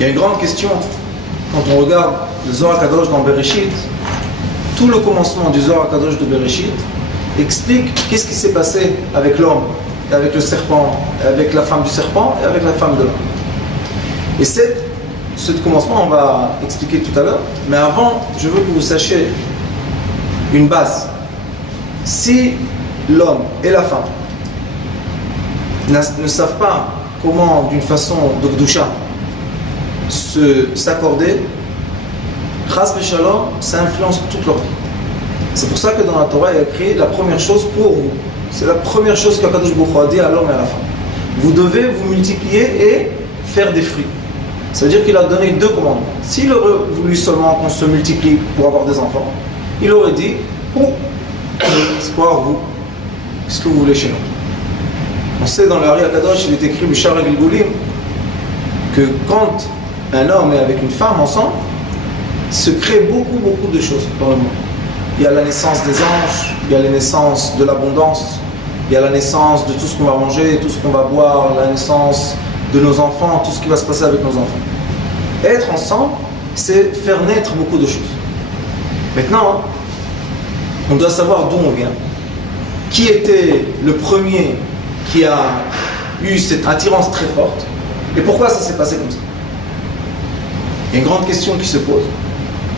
Il y a une grande question quand on regarde le Zohar Kadosh dans Bereshit. Tout le commencement du Zohar Kadosh de Bereshit explique qu'est-ce qui s'est passé avec l'homme, et avec le serpent, et avec la femme du serpent et avec la femme de l'homme. Et ce commencement, on va expliquer tout à l'heure. Mais avant, je veux que vous sachiez une base. Si l'homme et la femme ne savent pas comment, d'une façon de Gdusha, s'accorder, Chas v'Shalom, ça influence toute leur vie. C'est pour ça que dans la Torah, il y a écrit la première chose pour vous. C'est la première chose qu'Akadosh Baruch Hu a dit à l'homme et à la femme. Vous devez vous multiplier et faire des fruits. Ça veut dire qu'il a donné 2 commandements. S'il aurait voulu seulement qu'on se multiplie pour avoir des enfants, il aurait dit, c'est quoi vous? Qu'est-ce que vous voulez chez nous? On sait dans le Hari HaKadosh, il est écrit Bishar Gilgulim, que quand un homme est avec une femme ensemble, se crée beaucoup de choses dans le monde. Il y a la naissance des anges, il y a la naissance de l'abondance, il y a la naissance de tout ce qu'on va manger, tout ce qu'on va boire, la naissance de nos enfants, tout ce qui va se passer avec nos enfants. Être ensemble, c'est faire naître beaucoup de choses. Maintenant, on doit savoir d'où on vient. Qui était le premier qui a eu cette attirance très forte et pourquoi ça s'est passé comme ça? Il y a une grande question qui se pose.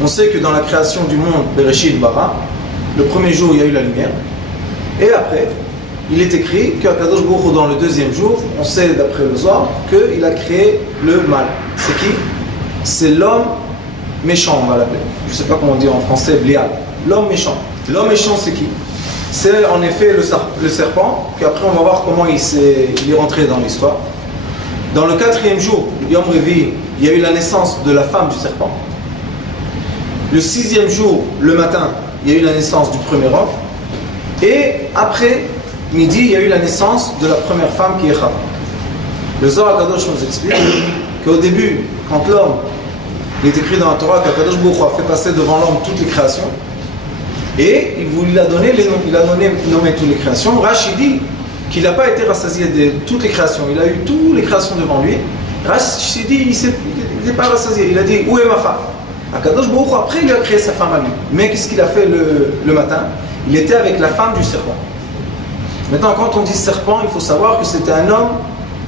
On sait que dans la création du monde, Bereshit Bara, le premier jour il y a eu la lumière, et après, il est écrit qu'Akadosh Baruch Hu dans le 2e jour, on sait d'après le Zohar, qu'il a créé le mal. C'est qui? C'est l'homme méchant, on va l'appeler. Je ne sais pas comment on dit en français, Blial. L'homme méchant. L'homme méchant, c'est qui? C'est en effet le serpent, puis après on va voir comment il est rentré dans l'histoire. Dans le 4e jour, Yom Revi, il y a eu la naissance de la femme du serpent. Le 6e jour, le matin, il y a eu la naissance du premier homme. Et après midi, il y a eu la naissance de la première femme qui est Chava. Le Zohar HaKadosh nous explique qu'au début, quand l'homme, il est écrit dans la Torah qu'Akadosh Baruch Hu a fait passer devant l'homme toutes les créations, et il a donné les noms, il a nommé toutes les créations. Rashi dit qu'il n'a pas été rassasié de toutes les créations, il a eu toutes les créations devant lui. Rashi dit il n'est pas rassasié, il a dit où est ma femme? Akadosh Baruch Hu après il lui a créé sa femme à lui. Mais qu'est-ce qu'il a fait le matin? Il était avec la femme du serpent. Maintenant quand on dit serpent, il faut savoir que c'était un homme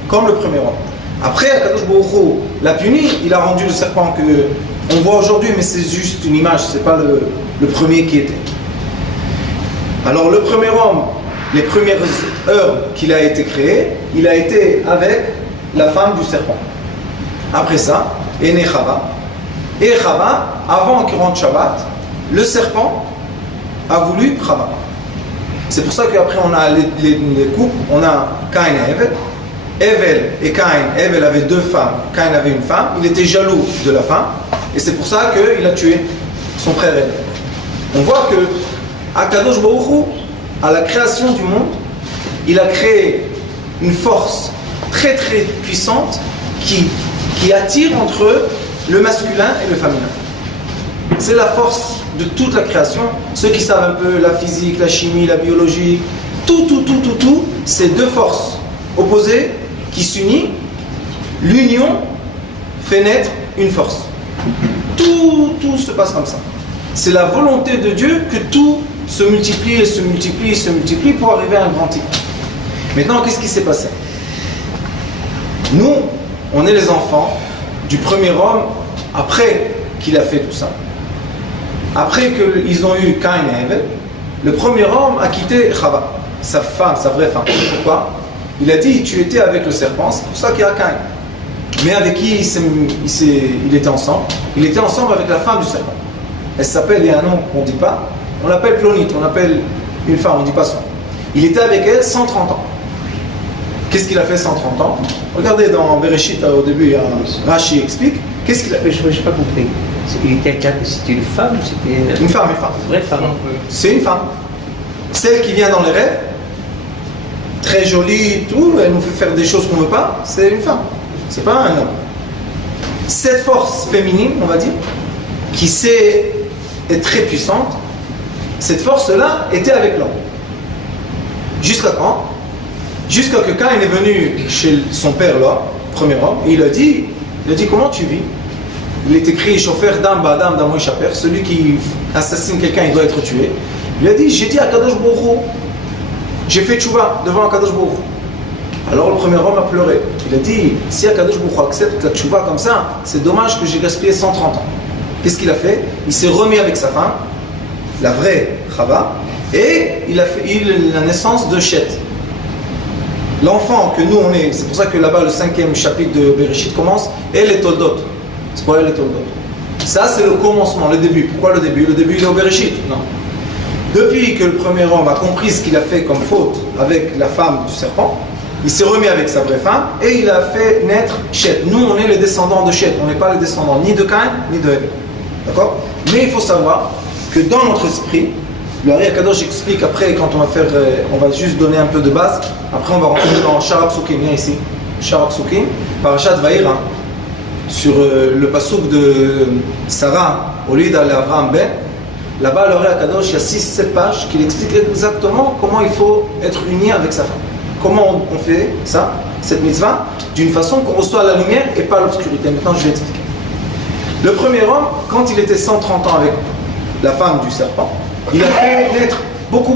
comme le premier homme. Après Akadosh Baruch Hu l'a puni, il a rendu le serpent que on voit aujourd'hui, mais c'est juste une image, c'est pas le premier qui était. Alors le premier homme, les premières heures qu'il a été créé, il a été avec la femme du serpent. Après ça, est né Chava. Et Chava, avant qu'il rentre Shabbat, le serpent a voulu Chava. C'est pour ça qu'après on a les couples, on a Caïn et Evel. Evel et Caïn, Evel avait 2 femmes, Caïn avait une femme, il était jaloux de la femme, et c'est pour ça qu'il a tué son frère Evel. On voit que Akadosh Baruch Hu, à la création du monde, il a créé une force très puissante qui attire entre eux le masculin et le féminin. C'est la force de toute la création. Ceux qui savent un peu la physique, la chimie, la biologie, tout, c'est 2 forces opposées qui s'unissent. L'union fait naître une force. Tout se passe comme ça. C'est la volonté de Dieu que tout se multiplie pour arriver à un grand type. Maintenant, qu'est-ce qui s'est passé? Nous, on est les enfants du premier homme après qu'il a fait tout ça. Après qu'ils ont eu Caïn et Evel, le premier homme a quitté Chava, sa femme, sa vraie femme. Pourquoi? Il a dit, tu étais avec le serpent, c'est pour ça qu'il y a Caïn. Mais avec qui il était ensemble? Il était ensemble avec la femme du serpent. Elle s'appelle, il y a un nom qu'on ne dit pas, on l'appelle Plonite, on l'appelle une femme, on ne dit pas son nom. Il était avec elle 130 ans. Qu'est-ce qu'il a fait 130 ans? Regardez dans Bereshit, au début, Rashi explique. Qu'est-ce qu'il a fait? Je n'ai pas compris. C'était une femme ou c'était... Une femme. Une vraie femme. C'est une femme. Celle qui vient dans les rêves, très jolie, tout, elle nous fait faire des choses qu'on ne veut pas, c'est une femme. C'est pas un homme. Cette force féminine, on va dire, qui est très puissante, cette force-là était avec l'homme. Jusqu'à quand? Jusqu'à que Caïn est venu chez son père là, premier homme, et il a dit, Il a dit comment tu vis? Il est écrit chauffeur d'âme, badam, d'Amoy Chaper, celui qui assassine quelqu'un, il doit être tué. Il a dit j'ai dit à Kadosh Baruch Hu, j'ai fait tchouva devant Kadosh Baruch Hu. Alors le premier homme a pleuré. Il a dit si Kadosh Baruch Hu accepte la tchouva comme ça, c'est dommage que j'ai gaspillé 130 ans. Qu'est-ce qu'il a fait? Il s'est remis avec sa femme, la vraie Chava, et il a eu la naissance de Shet. L'enfant que nous on est, c'est pour ça que là-bas le 5e chapitre de Bereshit commence, et les Toldot. C'est quoi les Toldot? Ça c'est le commencement, le début. Pourquoi le début? Le début il est au Bereshit. Non. Depuis que le premier homme a compris ce qu'il a fait comme faute avec la femme du serpent, il s'est remis avec sa vraie femme et il a fait naître Shet. Nous on est les descendants de Shet, on n'est pas les descendants ni de Caïn ni de Ève. D'accord? Mais il faut savoir que dans notre esprit, le Ari Akadosh explique après, quand on va juste donner un peu de base, après on va rentrer dans Shara Psukim, viens ici, Shara Psukim, Parashat Vaïra, sur le passouk de Sarah, au lieu d'aller à Abraham Ben, là-bas le Ari Akadosh, il y a 6-7 pages qui expliquent exactement comment il faut être uni avec sa femme. Comment on fait ça, cette mitzvah, d'une façon qu'on reçoit la lumière et pas l'obscurité. Maintenant je vais expliquer. Le premier homme, quand il était 130 ans avec la femme du serpent, il a fait naître beaucoup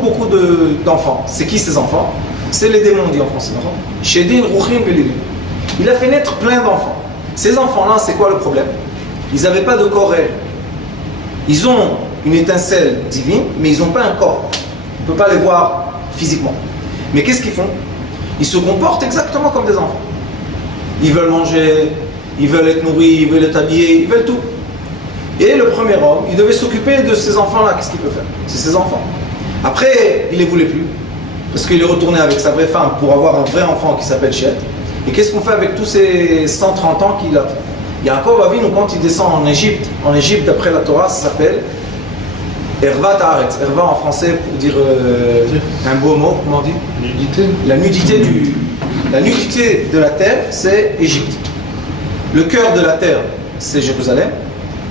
d'enfants. C'est qui ces enfants? C'est les démons, on dit en français. Shedin, Ruchim, Velilim. Il a fait naître plein d'enfants. Ces enfants-là, c'est quoi le problème? Ils n'avaient pas de corps réel. Ils ont une étincelle divine, mais ils n'ont pas un corps. On ne peut pas les voir physiquement. Mais qu'est-ce qu'ils font? Ils se comportent exactement comme des enfants. Ils veulent manger, ils veulent être nourris, ils veulent être habillés, ils veulent tout. Et le premier homme, il devait s'occuper de ces enfants-là. Qu'est-ce qu'il peut faire? C'est ses enfants. Après, il ne les voulait plus. Parce qu'il est retourné avec sa vraie femme pour avoir un vrai enfant qui s'appelle Shet. Et qu'est-ce qu'on fait avec tous ces 130 ans qu'il a? Yaakov Avinu, quand il descend en Égypte, d'après la Torah, ça s'appelle Erva Ta'aretz. Erva en français pour dire un beau mot, comment on dit? Nudité. La nudité de la terre, c'est Égypte. Le cœur de la terre, c'est Jérusalem.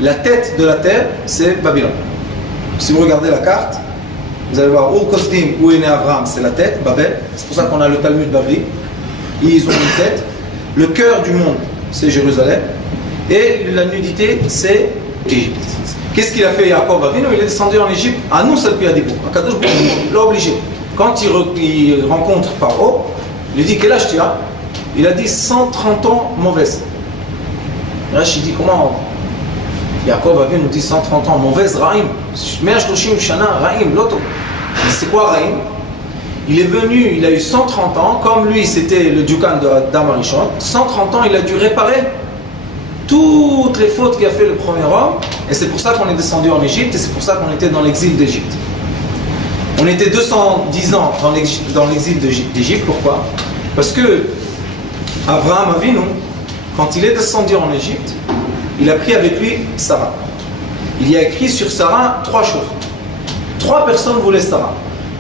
La tête de la terre, c'est Babylone. Si vous regardez la carte, vous allez voir où Kosdim, où est né Abraham, c'est la tête, Babel. C'est pour ça qu'on a le Talmud Bavli. Ils ont une tête. Le cœur du monde, c'est Jérusalem. Et la nudité, c'est Égypte. Qu'est-ce qu'il a fait Yaakov Avinu? Il est descendu en Égypte. À nous, c'est le Piadibou. À Kadosh Baruch Hu, il l'a obligé. Quand il rencontre Paro, il lui dit quel âge tu as? Il a dit 130 ans mauvaise. Rach, il dit comment? Yaakov Avinu nous dit 130 ans mauvaise, Raïm. 130 shana, Raïm, l'autre. C'est quoi Raïm? Il est venu, il a eu 130 ans, comme lui c'était le dukan d'Adam Arishon. 130 ans, il a dû réparer toutes les fautes qu'a fait le premier homme, et c'est pour ça qu'on est descendu en Égypte, et c'est pour ça qu'on était dans l'exil d'Égypte. On était 210 ans dans l'exil d'Égypte, pourquoi? Parce que Abraham Avinu, quand il est descendu en Égypte, il a pris avec lui Sarah. Il y a écrit sur Sarah 3 choses. 3 personnes voulaient Sarah.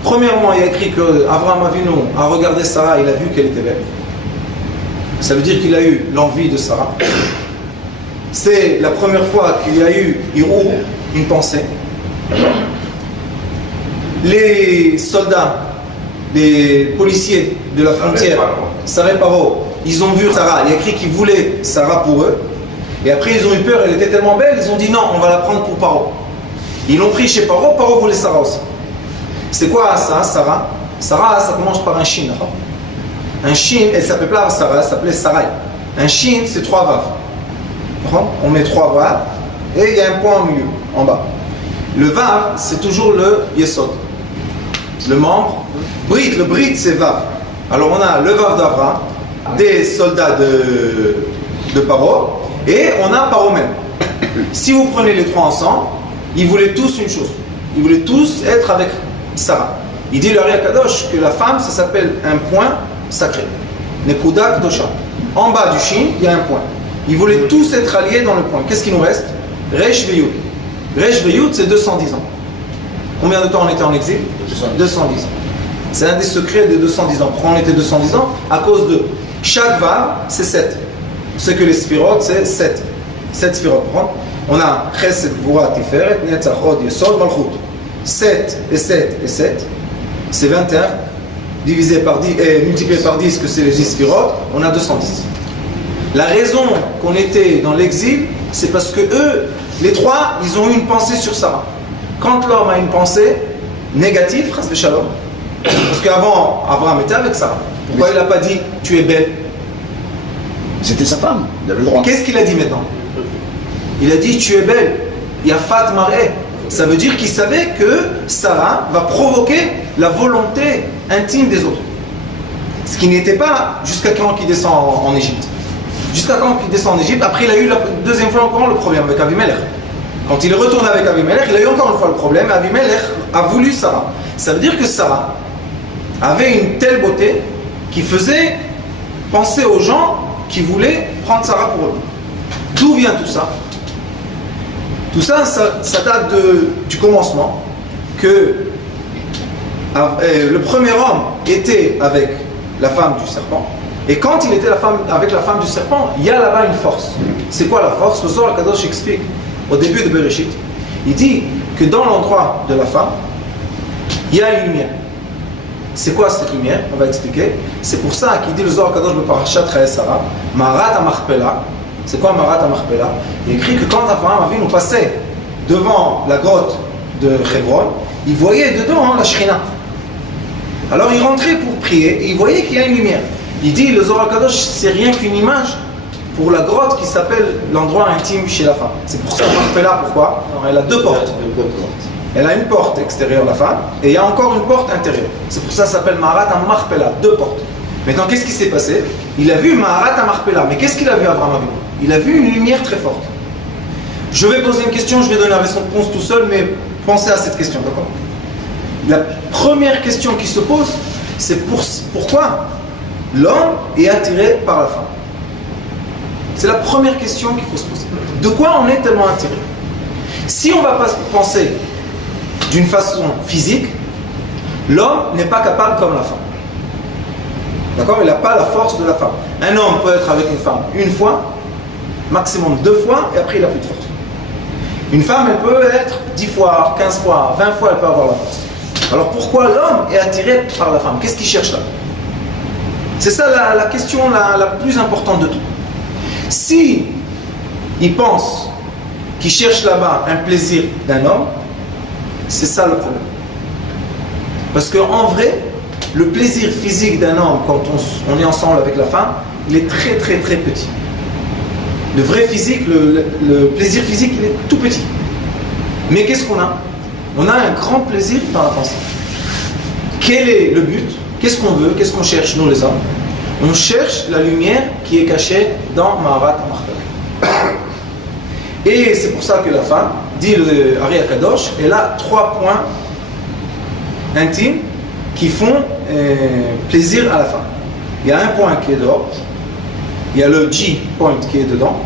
Premièrement, il y a écrit que Abraham Avinu a regardé Sarah, il a vu qu'elle était belle. Ça veut dire qu'il a eu l'envie de Sarah. C'est la première fois qu'il y a eu une pensée. Les soldats, les policiers de la frontière, Sarah et Paro, ils ont vu Sarah. Il y a écrit qu'ils voulaient Sarah pour eux. Et après, ils ont eu peur, elle était tellement belle, ils ont dit non, on va la prendre pour Paro. Ils l'ont pris chez Paro, Paro voulait Sarah aussi. C'est quoi ça, Sarah? Sarah, ça commence par un shin. Un shin, elle s'appelait pas Sarah, elle s'appelait Sarai. Un shin, c'est 3 vav. On met 3 vav et il y a un point au milieu, en bas. Le vav, c'est toujours le yesod. Le membre. Le brit, c'est vav. Alors on a le vav d'Avraham, des soldats de Paro, et on a Paro même. Si vous prenez les 3 ensemble, ils voulaient tous une chose. Ils voulaient tous être avec Sarah. Il dit le Ari Akadosh que la femme, ça s'appelle un point sacré. Nekuda Kdosha. En bas du shin, il y a un point. Ils voulaient tous être alliés dans le point. Qu'est-ce qui nous reste? Resh Veyut. Resh Veyut, c'est 210 ans. Combien de temps on était en exil? 210 ans. C'est un des secrets de 210 ans. Pourquoi on était 210 ans? À cause de chaque vav, c'est 7. Vous savez que les sphirotes, c'est 7. 7 sphirotes. On a Chesed, Gvura, Tiferet, Netzach, Hod, Yesod, Malchut. 7 et 7 et 7, c'est 21, divisé par 10 et multiplié par 10, que c'est les 10 sphirotes, on a 210. La raison qu'on était dans l'exil, c'est parce que eux, les trois, ils ont eu une pensée sur Sarah. Quand l'homme a une pensée négative, chas v'shalom, parce qu'avant, Abraham était avec Sarah. Pourquoi il n'a pas dit « tu es belle » C'était sa femme, il avait le droit. Qu'est-ce qu'il a dit maintenant? Il a dit « tu es belle ». Yafat mar'eh. Ça veut dire qu'il savait que Sarah va provoquer la volonté intime des autres. Ce qui n'était pas jusqu'à quand il descend en Égypte. Jusqu'à quand il descend en Égypte. Après, il a eu la deuxième fois encore le problème avec Avimelech. Quand il est retourné avec Avimelech, il a eu encore une fois le problème. Avimelech a voulu Sarah. Ça veut dire que Sarah avait une telle beauté qui faisait penser aux gens qui voulaient prendre Sarah pour eux. D'où vient tout ça? Tout ça, ça date du commencement, que le premier homme était avec la femme du serpent, et quand il était avec la femme du serpent, il y a là-bas une force. C'est quoi la force? Le Zohar HaKadosh explique au début de Bereshit. Il dit que dans l'endroit de la femme, il y a une lumière. C'est quoi cette lumière? On va expliquer. C'est pour ça qu'il dit le Zohar HaKadosh Parashat Chayei Sarah, Marat HaMachpelah. C'est quoi Marat HaMachpelah? Il écrit que quand Abraham Avinu passait devant la grotte de Hebron, il voyait dedans la Shrina. Alors il rentrait pour prier et il voyait qu'il y a une lumière. Il dit, le Zohar HaKadosh, c'est rien qu'une image pour la grotte qui s'appelle l'endroit intime chez la femme. C'est pour ça Machpelah, pourquoi? Elle a deux portes. Elle a une porte extérieure, la femme, et il y a encore une porte intérieure. C'est pour ça que ça s'appelle Marat HaMachpelah, deux portes. Maintenant, qu'est-ce qui s'est passé? Il a vu Marat HaMachpelah, mais qu'est-ce qu'il a vu Abraham Avinu? Il a vu une lumière très forte. Je vais poser une question, je vais donner la réponse tout seul, mais pensez à cette question, d'accord? La première question qui se pose, c'est pourquoi l'homme est attiré par la femme? C'est la première question qu'il faut se poser. De quoi on est tellement attiré? Si on ne va pas penser d'une façon physique, l'homme n'est pas capable comme la femme. D'accord? Il n'a pas la force de la femme. Un homme peut être avec une femme une fois, maximum 2 fois, et après il n'a plus de force. Une femme, elle peut être 10 fois, 15 fois, 20 fois, elle peut avoir la force. Alors pourquoi l'homme est attiré par la femme? Qu'est-ce qu'il cherche là? C'est ça la question la plus importante de tout. Si il pense qu'il cherche là-bas un plaisir d'un homme, c'est ça le problème. Parce qu'en vrai, le plaisir physique d'un homme, quand on est ensemble avec la femme, il est très très très petit. Le vrai physique, le plaisir physique, il est tout petit. Mais qu'est-ce qu'on a? On a un grand plaisir dans la pensée. Quel est le but? Qu'est-ce qu'on veut? Qu'est-ce qu'on cherche, nous les hommes? On cherche la lumière qui est cachée dans Marat HaMachpelah. Et c'est pour ça que la femme, dit le Ari HaKadosh, elle a 3 points intimes qui font plaisir à la femme. Il y a un point qui est dehors, il y a le G-point qui est dedans,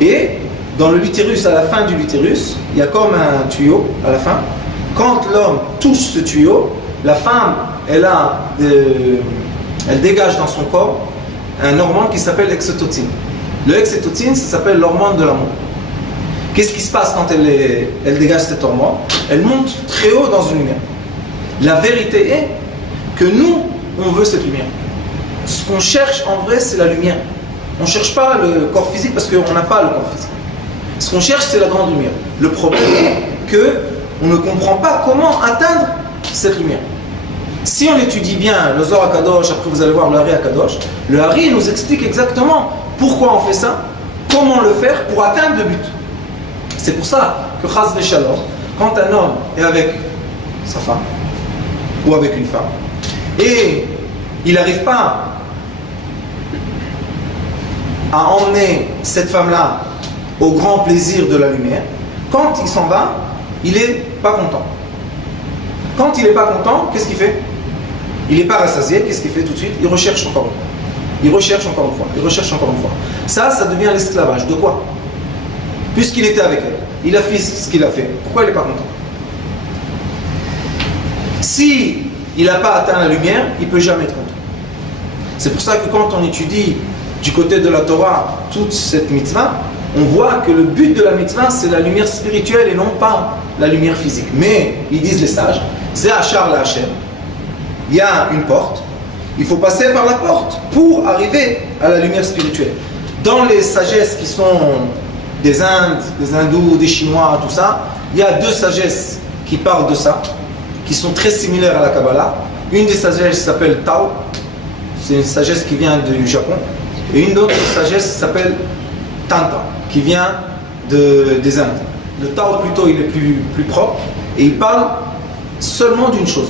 et dans l'utérus, à la fin de l'utérus, il y a comme un tuyau à la fin. Quand l'homme touche ce tuyau, la femme, elle dégage dans son corps un hormone qui s'appelle l'oxytocine. Le oxytocine, ça s'appelle l'hormone de l'amour. Qu'est-ce qui se passe quand elle dégage cette hormone? Elle monte très haut dans une lumière. La vérité est que nous, on veut cette lumière. Ce qu'on cherche en vrai, c'est la lumière. On ne cherche pas le corps physique parce qu'on n'a pas le corps physique. Ce qu'on cherche, c'est la grande lumière. Le problème est qu'on ne comprend pas comment atteindre cette lumière. Si on étudie bien le Zohar HaKadosh, après vous allez voir le Ari HaKadosh, le Ari nous explique exactement pourquoi on fait ça, comment le faire pour atteindre le but. C'est pour ça que chas v'shalom, quand un homme est avec sa femme ou avec une femme et il n'arrive pas à emmener cette femme-là au grand plaisir de la lumière, quand il s'en va, il n'est pas content. Quand il n'est pas content, qu'est-ce qu'il fait? Il n'est pas rassasié, qu'est-ce qu'il fait tout de suite? Il recherche encore une fois. Il recherche encore une fois. Il recherche encore une fois. Ça devient l'esclavage. De quoi? Puisqu'il était avec elle, il a fait ce qu'il a fait. Pourquoi il n'est pas content? Si il n'a pas atteint la lumière, il ne peut jamais être content. C'est pour ça que quand on étudie du côté de la Torah toute cette mitzvah, on voit que le but de la mitzvah, c'est la lumière spirituelle et non pas la lumière physique. Mais, ils disent les sages, c'est Hachar la Hachem. Il y a une porte, il faut passer par la porte pour arriver à la lumière spirituelle. Dans les sagesses qui sont des Indes, des hindous, des chinois, tout ça, il y a deux sagesses qui parlent de ça, qui sont très similaires à la Kabbalah. Une des sagesses s'appelle Tao, c'est une sagesse qui vient du Japon, et une autre sagesse s'appelle Tantra, qui vient des Indes. Le Tao plutôt il est plus propre, et il parle seulement d'une chose.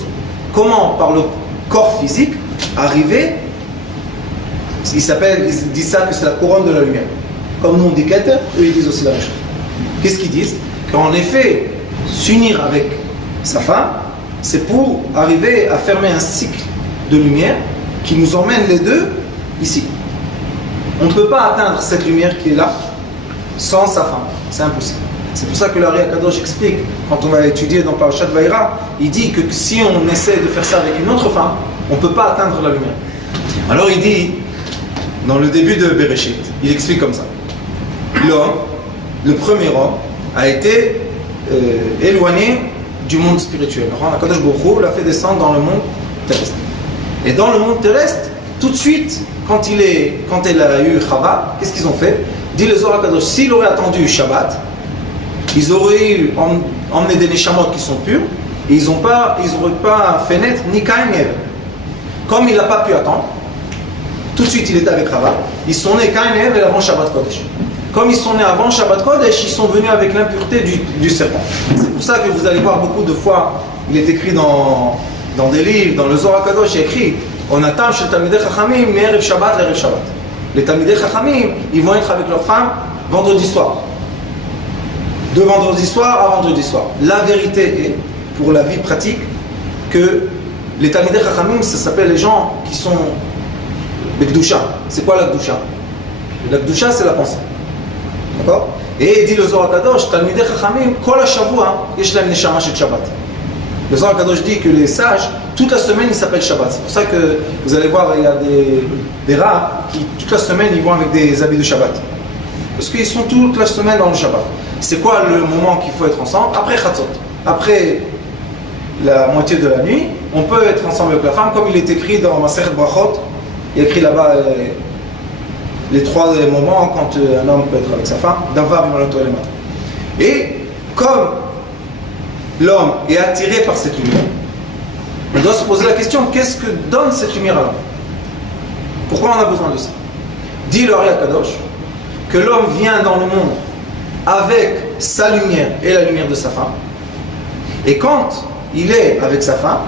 Comment par le corps physique arriver, ils disent ça que c'est la couronne de la lumière. Comme nous on dit Keter, eux ils disent aussi la même chose. Qu'est-ce qu'ils disent? Qu'en effet, s'unir avec sa femme, c'est pour arriver à fermer un cycle de lumière qui nous emmène les deux ici. On ne peut pas atteindre cette lumière qui est là sans sa femme. C'est impossible. C'est pour ça que l'Ari Akadosh explique, quand on va étudier dans Parashat Vaïra, il dit que si on essaie de faire ça avec une autre femme, on ne peut pas atteindre la lumière. Alors il dit, dans le début de Bereshit, il explique comme ça. L'homme, le premier homme, a été éloigné du monde spirituel. Akadosh Baruch Hu l'a fait descendre dans le monde terrestre. Et dans le monde terrestre, tout de suite, quand elle a eu Chava, qu'est-ce qu'ils ont fait? Dit le Zohar Akadosh, s'il aurait attendu Shabbat, ils auraient emmené des neshamot qui sont purs, et ils n'auraient pas fait naître ni Caïn ni Abel. Comme il n'a pas pu attendre, tout de suite il était avec Chava, ils sont nés Caïn et Abel avant Shabbat Kodesh. Comme ils sont nés avant Shabbat Kodesh, ils sont venus avec l'impureté du serpent. C'est pour ça que vous allez voir beaucoup de fois, il est écrit dans des livres, dans le Zohar Kadosh, il est écrit on attend chez Talmidei Chachamim, Me'erev Shabbat, l'Erev Shabbat. Les Talmidei Chachamim, ils vont être avec leur femme vendredi soir. De vendredi soir à vendredi soir. La vérité est, pour la vie pratique, que les Talmidei Chachamim, ça s'appelle les gens qui sont Bekdusha. C'est quoi la Kdusha? La Kdusha, c'est la pensée. D'accord? Et dit le Zohar Kadosh, Talmidei Chachamim, Kol HaShavua, yesh lahem neshama shel Shabbat. Le Zohar Kadosh dit que les sages, toute la semaine, ils s'appellent Shabbat. C'est pour ça que vous allez voir, il y a des rabbins qui, toute la semaine, ils vont avec des habits de Shabbat. Parce qu'ils sont toute la semaine dans le Shabbat. C'est quoi le moment qu'il faut être ensemble? Après Chatzot. Après la moitié de la nuit, on peut être ensemble avec la femme, comme il est écrit dans Masechet Brachot. Il est écrit là-bas les trois moments quand un homme peut être avec sa femme. Davar, Imaloto et Lemata. Et comme l'homme est attiré par cette lumière, on doit se poser la question, qu'est-ce que donne cette lumière à l'homme? Pourquoi on a besoin de ça? Dit le Ari Akadosh que l'homme vient dans le monde avec sa lumière et la lumière de sa femme. Et quand il est avec sa femme,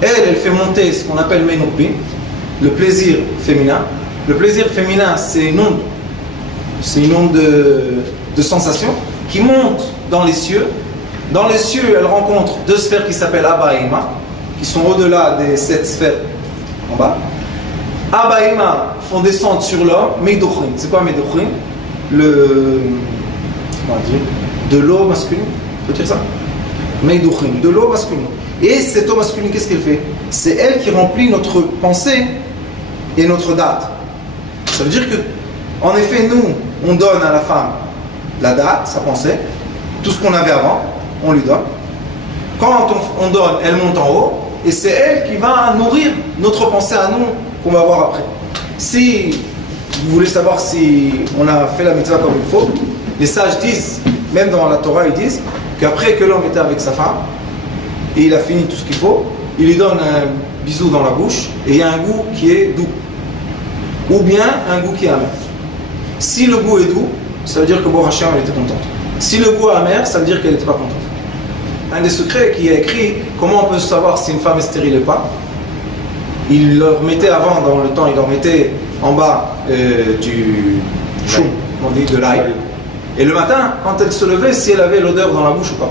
elle fait monter ce qu'on appelle Menukbi, le plaisir féminin. Le plaisir féminin, c'est une onde de sensation qui monte dans les cieux. Dans les cieux, elle rencontre deux sphères qui s'appellent Abba et Ima, qui sont au-delà des 7 sphères en bas. Abba et Ima font descendre sur l'homme Meiduchrim. C'est quoi Meiduchrim? De l'eau masculine, on peut dire ça? Meiduchrim, de l'eau masculine. Et cette eau masculine, qu'est-ce qu'elle fait? C'est elle qui remplit notre pensée et notre date. Ça veut dire que, en effet, nous, on donne à la femme la date, sa pensée, tout ce qu'on avait avant, on lui donne. Quand on donne, elle monte en haut, et c'est elle qui va nourrir notre pensée à nous, qu'on va voir après. Si vous voulez savoir si on a fait la mitzvah comme il faut, les sages disent, même dans la Torah, ils disent qu'après que l'homme était avec sa femme, et il a fini tout ce qu'il faut, il lui donne un bisou dans la bouche, et il y a un goût qui est doux. Ou bien un goût qui est amer. Si le goût est doux, ça veut dire que Baruch Hashem, elle était contente. Si le goût est amer, ça veut dire qu'elle n'était pas contente. Un des secrets qui est écrit, comment on peut savoir si une femme est stérile ou pas, il leur mettait avant, dans le temps, il leur mettait en bas du choum, on dit de l'ail. Et le matin, quand elle se levait, si elle avait l'odeur dans la bouche ou pas.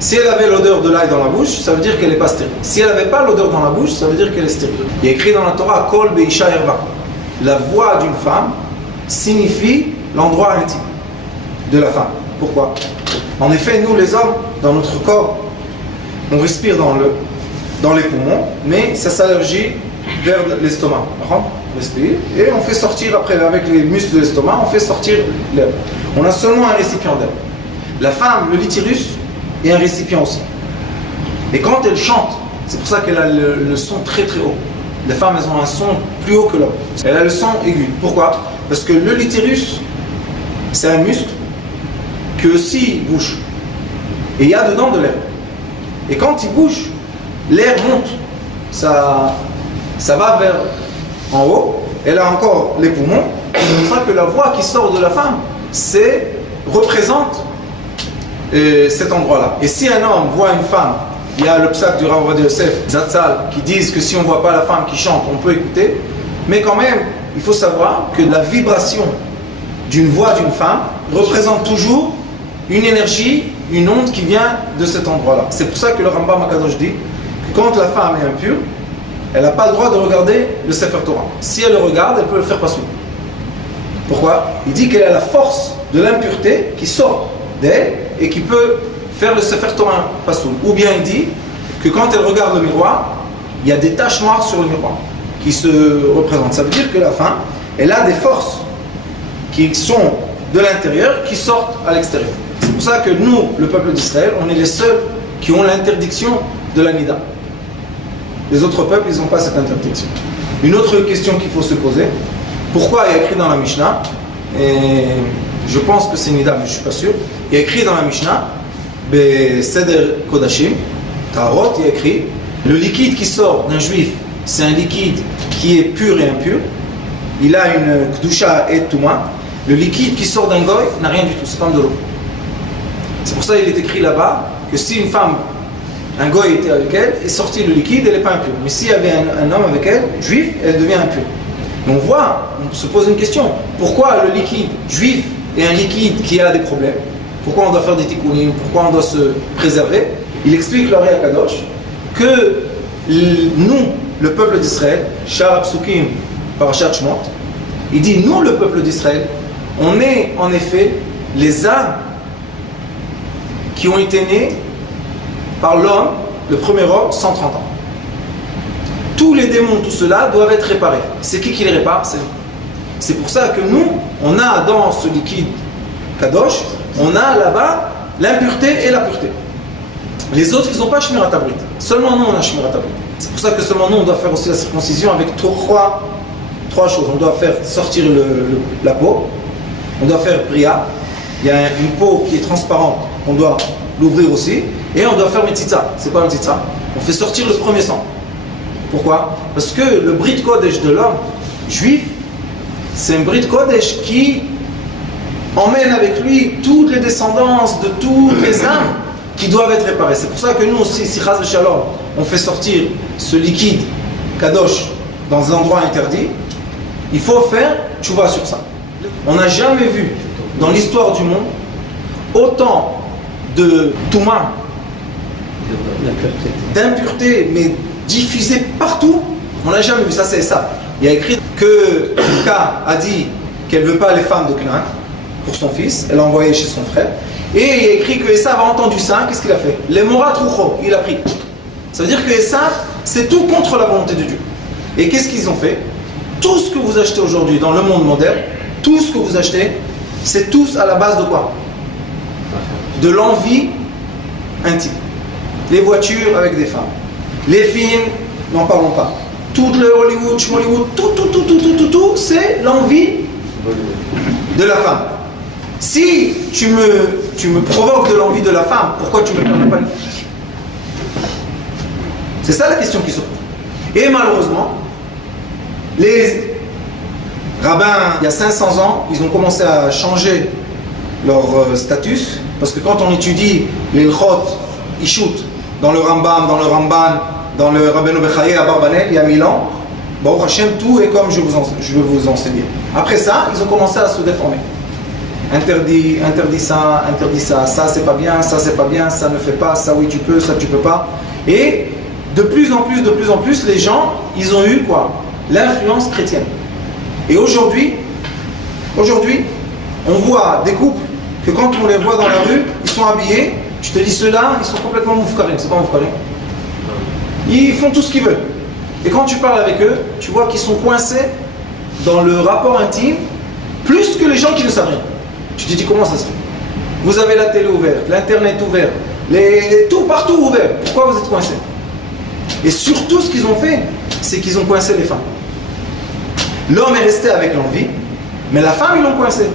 Si elle avait l'odeur de l'ail dans la bouche, ça veut dire qu'elle n'est pas stérile. Si elle n'avait pas l'odeur dans la bouche, ça veut dire qu'elle est stérile. Il est écrit dans la Torah, Kol Beisha Yerba. La voix d'une femme signifie l'endroit intime de la femme. Pourquoi? En effet, nous les hommes, dans notre corps, on respire dans les poumons, mais ça s'allergie vers l'estomac. On respire et on fait sortir après, avec les muscles de l'estomac, on fait sortir l'air. On a seulement un récipient d'air. La femme, le l'utérus, est un récipient aussi. Et quand elle chante, c'est pour ça qu'elle a le son très très haut. Les femmes, elles ont un son plus haut que l'homme. Elle a le son aigu. Pourquoi? Parce que le l'utérus, c'est un muscle que s'il bouge, et il y a dedans de l'air. Et quand il bouge, l'air monte. Ça va vers en haut. Elle a encore les poumons. C'est pour ça que la voix qui sort de la femme, représente cet endroit-là. Et si un homme voit une femme, il y a le psaque du Rav Ovadia Yosef, Zatzal, qui disent que si on ne voit pas la femme qui chante, on peut écouter. Mais quand même, il faut savoir que la vibration d'une voix d'une femme représente toujours une énergie, une onde qui vient de cet endroit-là. C'est pour ça que le Rambam Akadosh dit que quand la femme est impure, elle n'a pas le droit de regarder le Sefer Torah. Si elle le regarde, elle peut le faire passer. Pourquoi? Il dit qu'elle a la force de l'impureté qui sort d'elle et qui peut faire le Sefer Torah passoul. Ou bien il dit que quand elle regarde le miroir, il y a des taches noires sur le miroir qui se représentent. Ça veut dire que la femme, elle a des forces qui sont de l'intérieur, qui sortent à l'extérieur. C'est pour ça que nous, le peuple d'Israël, on est les seuls qui ont l'interdiction de la nida. Les autres peuples, ils n'ont pas cette interdiction. Une autre question qu'il faut se poser, pourquoi il y a écrit dans la Mishnah, et je pense que c'est nida, mais je ne suis pas sûr, il y a écrit dans la Mishnah, Seder Kodashim, Tarot, il y a écrit, le liquide qui sort d'un juif, c'est un liquide qui est pur et impur, il a une Kdusha et Touma, le liquide qui sort d'un goy n'a rien du tout, c'est comme de l'eau. C'est pour ça qu'il est écrit là-bas que si une femme, un goy était avec elle, est sorti le liquide, elle n'est pas impure. Mais s'il y avait un homme avec elle, juif, elle devient impure. Mais on se pose une question. Pourquoi le liquide juif est un liquide qui a des problèmes? Pourquoi on doit faire des tikkunim? Pourquoi on doit se préserver? Il explique l'Ari Akadosh que nous, le peuple d'Israël, Shar Psukim, Parashat Shmot, il dit nous, le peuple d'Israël, on est en effet les âmes qui ont été nées par l'homme, le premier homme, 130 ans. Tous les démons, tout cela, doivent être réparés. C'est qui les répare? C'est lui. C'est pour ça que nous, on a dans ce liquide Kadosh, on a là-bas l'impureté et la pureté. Les autres, ils n'ont pas Shmirat Habrit. Seulement nous, on a Shmirat Habrit. C'est pour ça que seulement nous, on doit faire aussi la circoncision avec trois choses. On doit faire sortir la peau, on doit faire Priya, il y a une peau qui est transparente, on doit l'ouvrir aussi, et on doit faire Metzitza. C'est quoi Metzitza? On fait sortir le premier sang. Pourquoi? Parce que le Brit Kodesh de l'homme juif, c'est un Brit Kodesh qui emmène avec lui toutes les descendances de toutes les âmes qui doivent être réparées. C'est pour ça que nous aussi, si Chaz Shalom, on fait sortir ce liquide Kadosh dans un endroit interdit, il faut faire tchouva sur ça. On n'a jamais vu dans l'histoire du monde autant de touma, d'impureté, mais diffusée partout. On n'a jamais vu ça, c'est ça. Il y a écrit que Rivka a dit qu'elle ne veut pas les femmes de Canaan pour son fils, elle l'a envoyé chez son frère. Et il y a écrit que Esav a entendu ça, qu'est-ce qu'il a fait? Les Morat Roucho, il a pris. Ça veut dire que Esav, c'est tout contre la volonté de Dieu. Et qu'est-ce qu'ils ont fait? Tout ce que vous achetez aujourd'hui dans le monde moderne, tout ce que vous achetez, c'est tous à la base de quoi? De l'envie intime. Les voitures avec des femmes. Les films, n'en parlons pas. Tout le Hollywood, Schmollywood, tout, c'est l'envie de la femme. Si tu me provoques de l'envie de la femme, pourquoi tu ne me permets pas une fille? C'est ça la question qui se pose. Et malheureusement, les rabbins, il y a 500 ans, ils ont commencé à changer leur status, parce que quand on étudie les L'chot, Ishut, dans le Rambam, dans le Ramban, dans le Rabbeinu Bechaye à Barbanel, il y a 1000 ans, Baruch Hashem, tout est comme je veux vous enseigner. Après ça, ils ont commencé à se déformer. Interdit ça, ça c'est pas bien, ça c'est pas bien, ça ne fait pas, ça oui tu peux, ça tu peux pas. Et de plus en plus, les gens, ils ont eu quoi? L'influence chrétienne. Et aujourd'hui, on voit des couples que quand on les voit dans la rue, ils sont habillés, tu te dis ceux-là, ils sont complètement moufkarim. C'est pas moufkarim. Ils font tout ce qu'ils veulent. Et quand tu parles avec eux, tu vois qu'ils sont coincés dans le rapport intime plus que les gens qui ne savent rien. Tu te dis comment ça se fait? Vous avez la télé ouverte, l'internet ouvert, tout partout ouvert. Pourquoi vous êtes coincés? Et surtout ce qu'ils ont fait, c'est qu'ils ont coincé les femmes. L'homme est resté avec l'envie, mais la femme, ils l'ont coincé.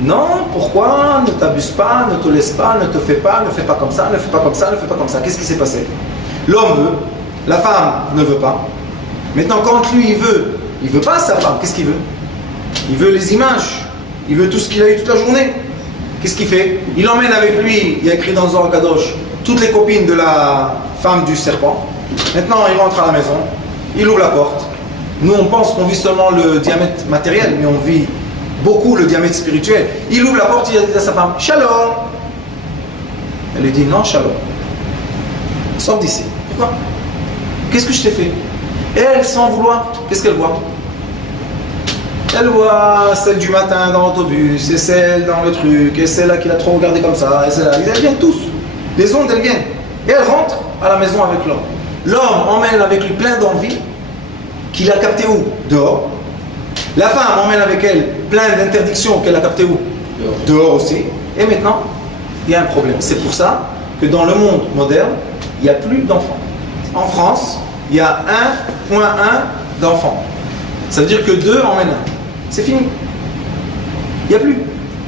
Non, pourquoi? Ne t'abuse pas, ne te laisse pas, ne te fais pas, ne fais pas comme ça, ne fais pas comme ça, ne fais pas comme ça. Qu'est-ce qui s'est passé? L'homme veut, la femme ne veut pas. Maintenant, quand lui, il veut pas sa femme, qu'est-ce qu'il veut? Il veut les images, il veut tout ce qu'il a eu toute la journée. Qu'est-ce qu'il fait? Il emmène avec lui, il y a écrit dans Zohar Kadosh, toutes les copines de la femme du serpent. Maintenant, il rentre à la maison, il ouvre la porte. Nous, on pense qu'on vit seulement le diamètre matériel, mais on vit beaucoup le diamètre spirituel. Il ouvre la porte, il dit à sa femme, Shalom. Elle lui dit, non, Shalom. Sors d'ici. Pourquoi? Qu'est-ce que je t'ai fait? Et elle, sans vouloir, qu'est-ce qu'elle voit? Elle voit celle du matin dans l'autobus, et celle dans le truc, et celle-là qui l'a trop regardé comme ça, et celle-là. Elles viennent tous. Les ondes, elles viennent. Et elle rentre à la maison avec l'homme. L'homme emmène avec lui plein d'envie, qu'il a capté où? Dehors. La femme emmène avec elle plein d'interdictions qu'elle a capté où? Dehors aussi. Et maintenant, il y a un problème. C'est pour ça que dans le monde moderne, il n'y a plus d'enfants. En France, il y a 1,1 d'enfants. Ça veut dire que 2 emmènent 1. C'est fini. Il n'y a plus.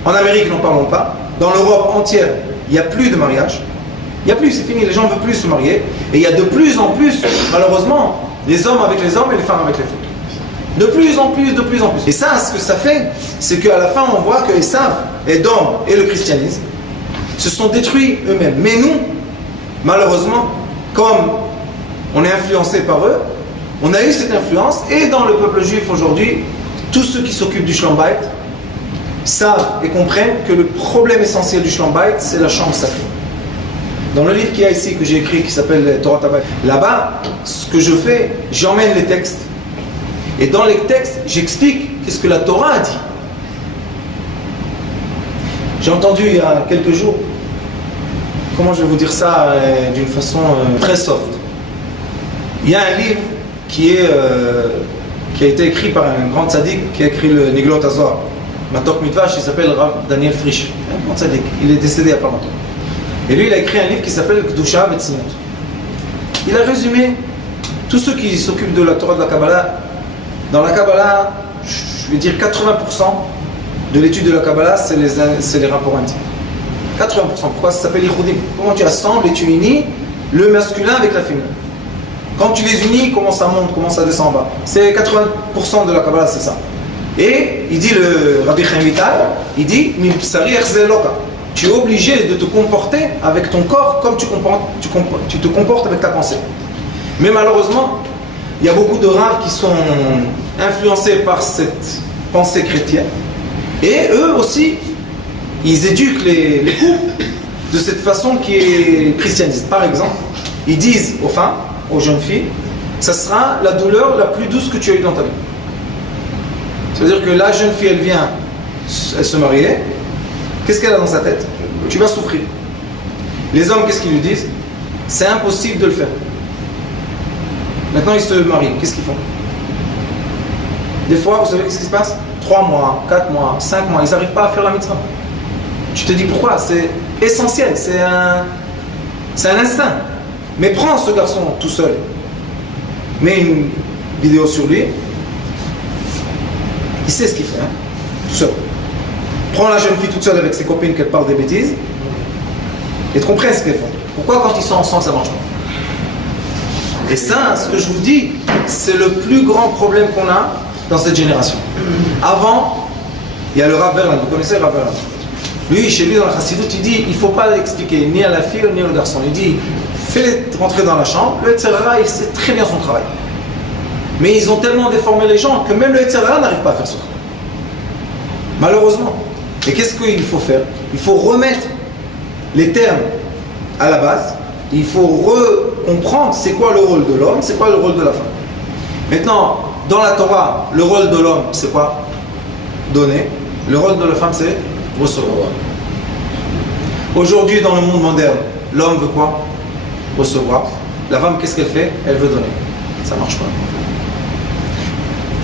En Amérique, n'en parlons pas. Dans l'Europe entière, il n'y a plus de mariage. Il n'y a plus, c'est fini. Les gens ne veulent plus se marier. Et il y a de plus en plus, malheureusement, les hommes avec les hommes et les femmes avec les femmes. De plus en plus, de plus en plus. Et ça, ce que ça fait, c'est qu'à la fin, on voit que Esav, Edom et le christianisme se sont détruits eux-mêmes. Mais nous, malheureusement, comme on est influencé par eux, on a eu cette influence. Et dans le peuple juif aujourd'hui, tous ceux qui s'occupent du Shalom Bayit savent et comprennent que le problème essentiel du Shalom Bayit, c'est la chambre sacrée. Dans le livre qu'il y a ici, que j'ai écrit, qui s'appelle Torah Tabat, là-bas, ce que je fais, j'emmène les textes. Et dans les textes, j'explique qu'est-ce que la Torah a dit. J'ai entendu il y a quelques jours, comment je vais vous dire ça d'une façon très soft. Il y a un livre qui a été écrit par un grand tzaddik qui a écrit le Niglot Hazor, Matok Midvash, il s'appelle Rav Daniel Frisch, un grand tzaddik, il est décédé il n'y a pas longtemps. Et lui, il a écrit un livre qui s'appelle Kedusha Vetzimut. Il a résumé tous ceux qui s'occupent de la Torah de la Kabbalah. Dans la Kabbalah, je vais dire 80% de l'étude de la Kabbalah, c'est les rapports intimes. 80%. Pourquoi ça s'appelle Yichudim? Comment tu assembles et tu unis le masculin avec la féminine. Quand tu les unis, comment ça monte, comment ça descend en bas. C'est 80% de la Kabbalah, c'est ça. Et il dit, le Rabbi Chaim Vital, il dit, Min psari echze loka. Tu es obligé de te comporter avec ton corps comme tu te comportes avec ta pensée. Mais malheureusement, il y a beaucoup de rabbins qui sont influencés par cette pensée chrétienne. Et eux aussi, ils éduquent les couples de cette façon qui est christianiste. Par exemple, ils disent aux femmes, aux jeunes filles, ça sera la douleur la plus douce que tu as eue dans ta vie. C'est-à-dire que la jeune fille, elle vient, elle se marier. Qu'est-ce qu'elle a dans sa tête? Tu vas souffrir. Les hommes, qu'est-ce qu'ils lui disent? C'est impossible de le faire. Maintenant, ils se marient. Qu'est-ce qu'ils font? Des fois, vous savez qu'est-ce qui se passe? 3 mois, 4 mois, 5 mois, ils n'arrivent pas à faire la mitzvah. Tu te dis pourquoi? C'est essentiel, c'est un instinct. Mais prends ce garçon tout seul, mets une vidéo sur lui, il sait ce qu'il fait, hein? Tout seul. Prends la jeune fille toute seule avec ses copines qu'elle parle des bêtises, et tu comprends ce qu'elles font. Pourquoi quand ils sont ensemble ça marche pas? Et ça, ce que je vous dis, c'est le plus grand problème qu'on a dans cette génération. Avant, il y a le Rav Berlin, vous connaissez le Rav Berlin? Lui, chez lui dans la Chassidut, il dit, il ne faut pas l'expliquer ni à la fille ni au garçon. Il dit, fais-les rentrer dans la chambre, le Yetzirah, il sait très bien son travail. Mais ils ont tellement déformé les gens que même le Yetzirah n'arrive pas à faire ce travail. Malheureusement. Et qu'est-ce qu'il faut faire? Il faut remettre les termes à la base. Il faut comprendre c'est quoi le rôle de l'homme, c'est quoi le rôle de la femme. Maintenant, dans la Torah, le rôle de l'homme, c'est quoi? Donner. Le rôle de la femme, c'est recevoir. Aujourd'hui, dans le monde moderne, l'homme veut quoi? Recevoir. La femme, qu'est-ce qu'elle fait? Elle veut donner. Ça ne marche pas.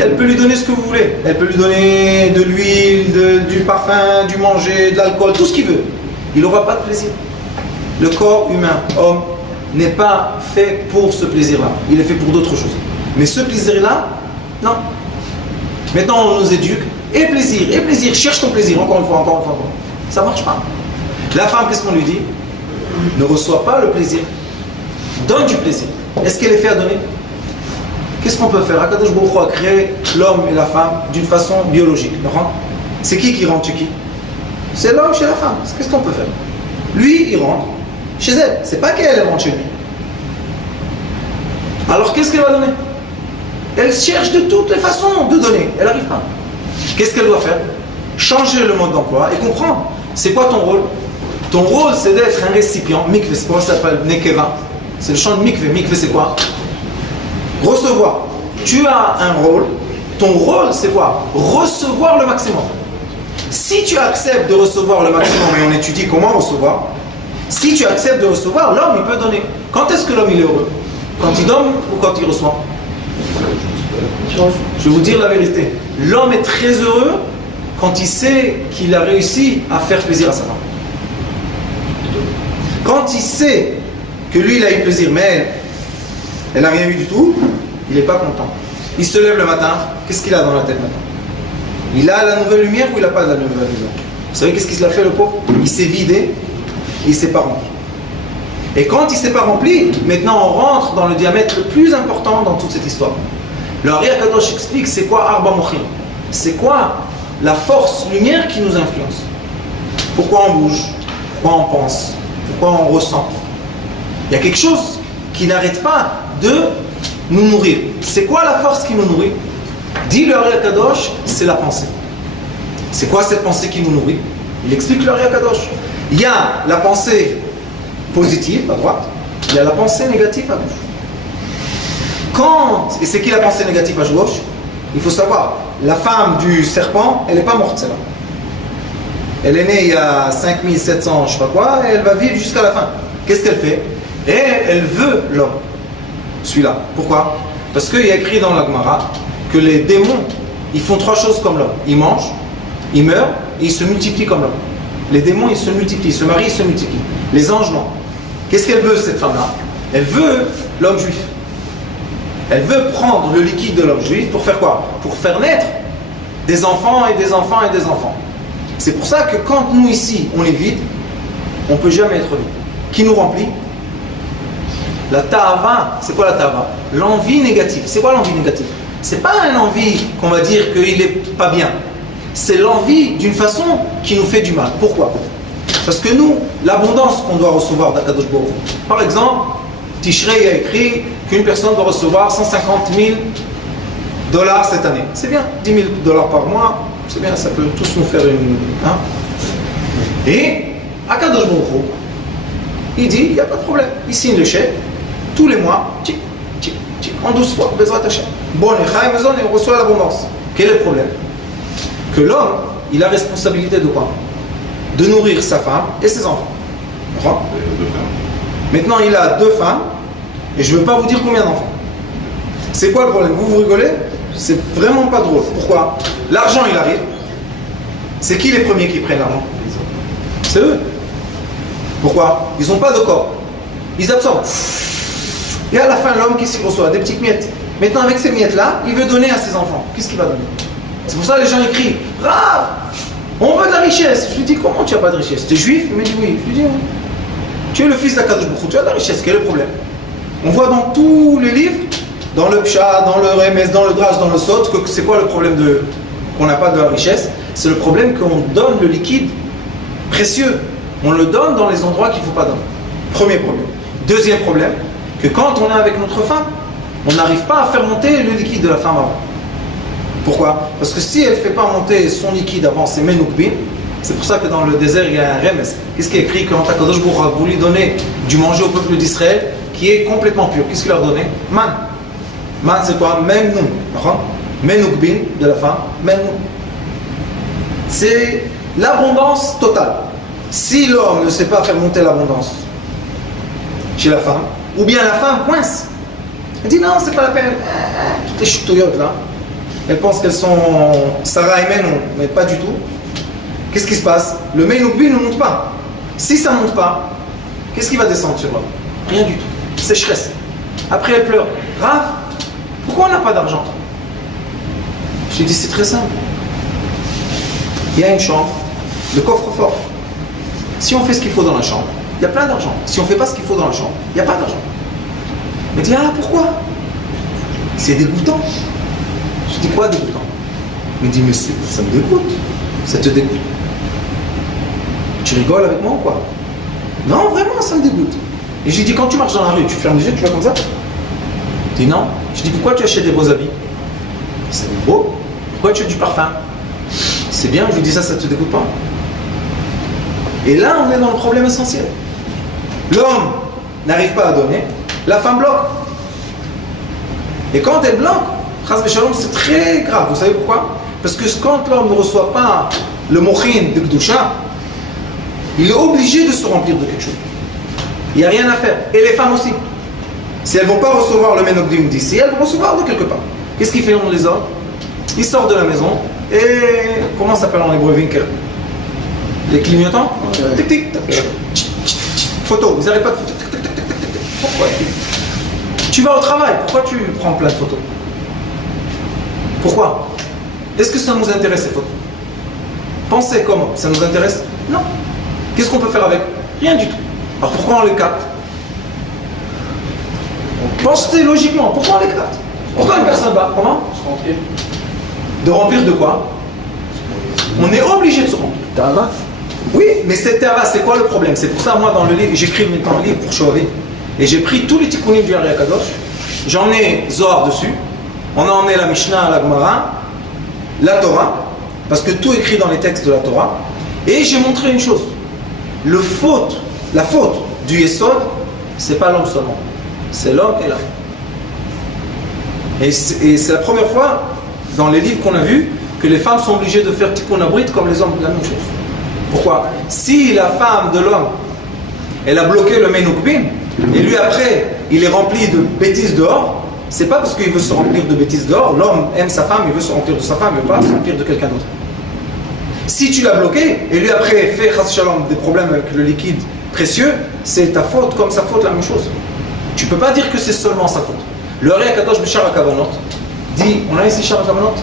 Elle peut lui donner ce que vous voulez. Elle peut lui donner de l'huile, du parfum, du manger, de l'alcool, tout ce qu'il veut. Il n'aura pas de plaisir. Le corps humain, homme, n'est pas fait pour ce plaisir-là. Il est fait pour d'autres choses. Mais ce plaisir-là, non. Maintenant, on nous éduque. Et plaisir, cherche ton plaisir, encore une fois. Ça ne marche pas. La femme, qu'est-ce qu'on lui dit? Ne reçoit pas le plaisir. Donne du plaisir. Est-ce qu'elle est faite à donner? Qu'est-ce qu'on peut faire? Akadosh Baruch Hu a créé l'homme et la femme d'une façon biologique. C'est qui rentre chez qui? C'est l'homme chez la femme. Qu'est-ce qu'on peut faire? Lui, il rentre chez elle. C'est pas qu'elle rentre chez lui. Alors qu'est-ce qu'elle va donner? Elle cherche de toutes les façons de donner. Elle n'arrive pas. Qu'est-ce qu'elle doit faire? Changer le mode d'emploi et comprendre. C'est quoi ton rôle? Ton rôle, c'est d'être un récipient. Mikveh, c'est quoi ça s'appelle? Nekeva. C'est le champ de mikveh. Mikveh, c'est quoi? Recevoir. Tu as un rôle. Ton rôle, c'est quoi? Recevoir le maximum. Si tu acceptes de recevoir le maximum, et on étudie comment recevoir, si tu acceptes de recevoir, l'homme, il peut donner. Quand est-ce que l'homme, il est heureux? Quand il donne ou quand il reçoit? Je vais vous dire la vérité. L'homme est très heureux quand il sait qu'il a réussi à faire plaisir à sa femme. Quand il sait que lui, il a eu plaisir, mais elle n'a rien eu du tout, il n'est pas content. Il se lève le matin, qu'est-ce qu'il a dans la tête maintenant? Il a la nouvelle lumière ou il n'a pas la nouvelle lumière? Vous savez qu'est-ce qu'il se l'a fait, le pauvre? Il s'est vidé et il ne s'est pas rempli. Et quand il ne s'est pas rempli, maintenant on rentre dans le diamètre le plus important dans toute cette histoire. Le Ari Akadosh explique c'est quoi Arba Mochim. C'est quoi la force lumière qui nous influence? Pourquoi on bouge? Pourquoi on pense? Pourquoi on ressent? Il y a quelque chose qui n'arrête pas de nous nourrir. C'est quoi la force qui nous nourrit? Dit le Ari Akadosh, c'est la pensée. C'est quoi cette pensée qui nous nourrit? Il explique le Ari Akadosh. Il y a la pensée positive à droite, il y a la pensée négative à gauche. Et c'est qui la pensée négative à gauche? Il faut savoir, la femme du serpent, elle n'est pas morte celle-là. Elle est née il y a 5700, je sais pas quoi, et elle va vivre jusqu'à la fin. Qu'est-ce qu'elle fait? Et elle veut l'homme, celui-là. Pourquoi? Parce qu'il y a écrit dans la Gemara que les démons, ils font trois choses comme l'homme. Ils mangent, ils meurent, et ils se multiplient comme l'homme. Les démons, ils se multiplient, ils se marient, ils se multiplient. Les anges, non. Qu'est-ce qu'elle veut, cette femme-là? Elle veut l'homme juif. Elle veut prendre le liquide de l'homme juif pour faire quoi? Pour faire naître des enfants et des enfants et des enfants. C'est pour ça que quand nous ici, on est vide, on ne peut jamais être vide. Qui nous remplit? La ta'ava. C'est quoi la ta'ava? L'envie négative. C'est quoi l'envie négative? C'est pas une envie qu'on va dire qu'il n'est pas bien. C'est l'envie d'une façon qui nous fait du mal. Pourquoi? Parce que nous, l'abondance qu'on doit recevoir d'Akadosh Baruch Hu. Par exemple, Tishrei a écrit qu'une personne doit recevoir 150 000 $ cette année. C'est bien, 10 000 $ par mois, c'est bien, ça peut tous nous faire une... Hein? Et Akadosh Baruch Hu, il dit, il n'y a pas de problème. Il signe le chèque, tous les mois, tchic, tchic, tchic, en 12 fois, Bezrat Hashem. Bon, et on reçoit l'abondance. Quel est le problème? Que l'homme, il a responsabilité de quoi? De nourrir sa femme et ses enfants. Maintenant, il a 2 femmes, et je ne veux pas vous dire combien d'enfants. C'est quoi le problème? Vous rigolez? C'est vraiment pas drôle. Pourquoi? L'argent, il arrive. C'est qui les premiers qui prennent l'argent? C'est eux. Pourquoi? Ils n'ont pas de corps. Ils absorbent. Et à la fin, l'homme, qu'est-ce qu'il reçoit? Des petites miettes. Maintenant, avec ces miettes-là, il veut donner à ses enfants. Qu'est-ce qu'il va donner? C'est pour ça que les gens écrivent Rav, on veut de la richesse. Je lui dis, comment tu n'as pas de richesse? Tu es juif? Il me dit oui. Je lui dis, tu es le fils d'Akadosh Baruch Hu, tu as de la richesse. Quel est le problème? On voit dans tous les livres, dans le Pshat, dans le Remes, dans le Drash, dans le Sot, que c'est quoi le problème qu'on n'a pas de la richesse? C'est le problème qu'on donne le liquide précieux. On le donne dans les endroits qu'il ne faut pas donner. Premier problème. Deuxième problème, que quand on est avec notre femme, on n'arrive pas à faire monter le liquide de la femme avant. Pourquoi? Parce que si elle ne fait pas monter son liquide avant ses menoukbin, c'est pour ça que dans le désert il y a un remes. Qu'est-ce qui est écrit? Quand Akadosh Baruch Hu a voulu donner du manger au peuple d'Israël qui est complètement pur. Qu'est-ce qu'il leur donnait? Man. Man c'est quoi? Même nous. Menoukbin de la femme, même nous. C'est l'abondance totale. Si l'homme ne sait pas faire monter l'abondance chez la femme, ou bien la femme coince, elle dit non, c'est pas la peine. Toutes les chutouillottes là. Elles pensent qu'elles sont Sarah et Menon, mais pas du tout. Qu'est-ce qui se passe? Le Menoukbi ne monte pas. Si ça ne monte pas, qu'est-ce qui va descendre sur l'homme? Rien du tout. Sécheresse. Après elle pleure. Rav, pourquoi pourquoi on n'a pas d'argent? Je lui ai dit, c'est très simple. Il y a une chambre, le coffre-fort. Si on fait ce qu'il faut dans la chambre, il y a plein d'argent. Si on ne fait pas ce qu'il faut dans la chambre, il n'y a pas d'argent. Il me dit, ah, pourquoi? C'est dégoûtant. Je dis, quoi dégoûtant? Il me dit, mais ça me dégoûte. Ça te dégoûte. Tu rigoles avec moi ou quoi? Non, vraiment, ça me dégoûte. Et je lui dis, quand tu marches dans la rue, tu fermes les yeux, tu vas comme ça? Il dit, non. Je dis, pourquoi tu achètes des beaux habits? C'est beau. Pourquoi tu as du parfum? C'est bien. Je lui dis, ça te dégoûte pas? Et là, on est dans le problème essentiel. L'homme n'arrive pas à donner, la femme bloque. Et quand elle bloque, Chas v'Shalom, c'est très grave. Vous savez pourquoi? Parce que quand l'homme ne reçoit pas le mochin de Kedusha, il est obligé de se remplir de quelque chose. Il n'y a rien à faire. Et les femmes aussi. Si elles ne vont pas recevoir le Menogdim d'ici, elles vont recevoir de quelque part. Qu'est-ce qu'ils font les hommes? Ils sortent de la maison et comment ça s'appelle en hébreu Winker? Les clignotants? Tic tic tac. Photo. Ils n'arrêtent pas de photo. Pourquoi? Tu vas au travail. Pourquoi tu prends plein de photos? Pourquoi? Est-ce que ça nous intéresse ces photos? Pensez comment? Ça nous intéresse? Non. Qu'est-ce qu'on peut faire avec? Rien du tout. Alors pourquoi on les capte? Pensez logiquement. Pourquoi on les capte? Pourquoi une personne va? Comment? Se remplir. De remplir de quoi? On est obligé de se remplir. Tava. Oui, mais cette terre-là, c'est quoi le problème? C'est pour ça, moi, dans le livre, j'écris maintenant un livre pour Shoavi. Et j'ai pris tous les tikkunim du Ari Akadosh. J'en ai Zohar dessus. On en est la Mishnah, la Gemara, la Torah. Parce que tout est écrit dans les textes de la Torah. Et j'ai montré une chose. La faute du Yesod, c'est pas l'homme seulement. C'est l'homme et la femme. Et c'est la première fois, dans les livres qu'on a vus, que les femmes sont obligées de faire tikkun abrit comme les hommes, la même chose. Pourquoi? Si la femme de l'homme, elle a bloqué le Menukbin, et lui après, il est rempli de bêtises dehors, c'est pas parce qu'il veut se remplir de bêtises dehors, l'homme aime sa femme, il veut se remplir de sa femme, il ne veut pas se remplir de quelqu'un d'autre. Si tu l'as bloqué, et lui après fait chas shalom des problèmes avec le liquide précieux, c'est ta faute comme sa faute, la même chose. Tu ne peux pas dire que c'est seulement sa faute. Le Ari Akadosh B'Shar HaKavanot dit, on a ici Shar HaKavanot?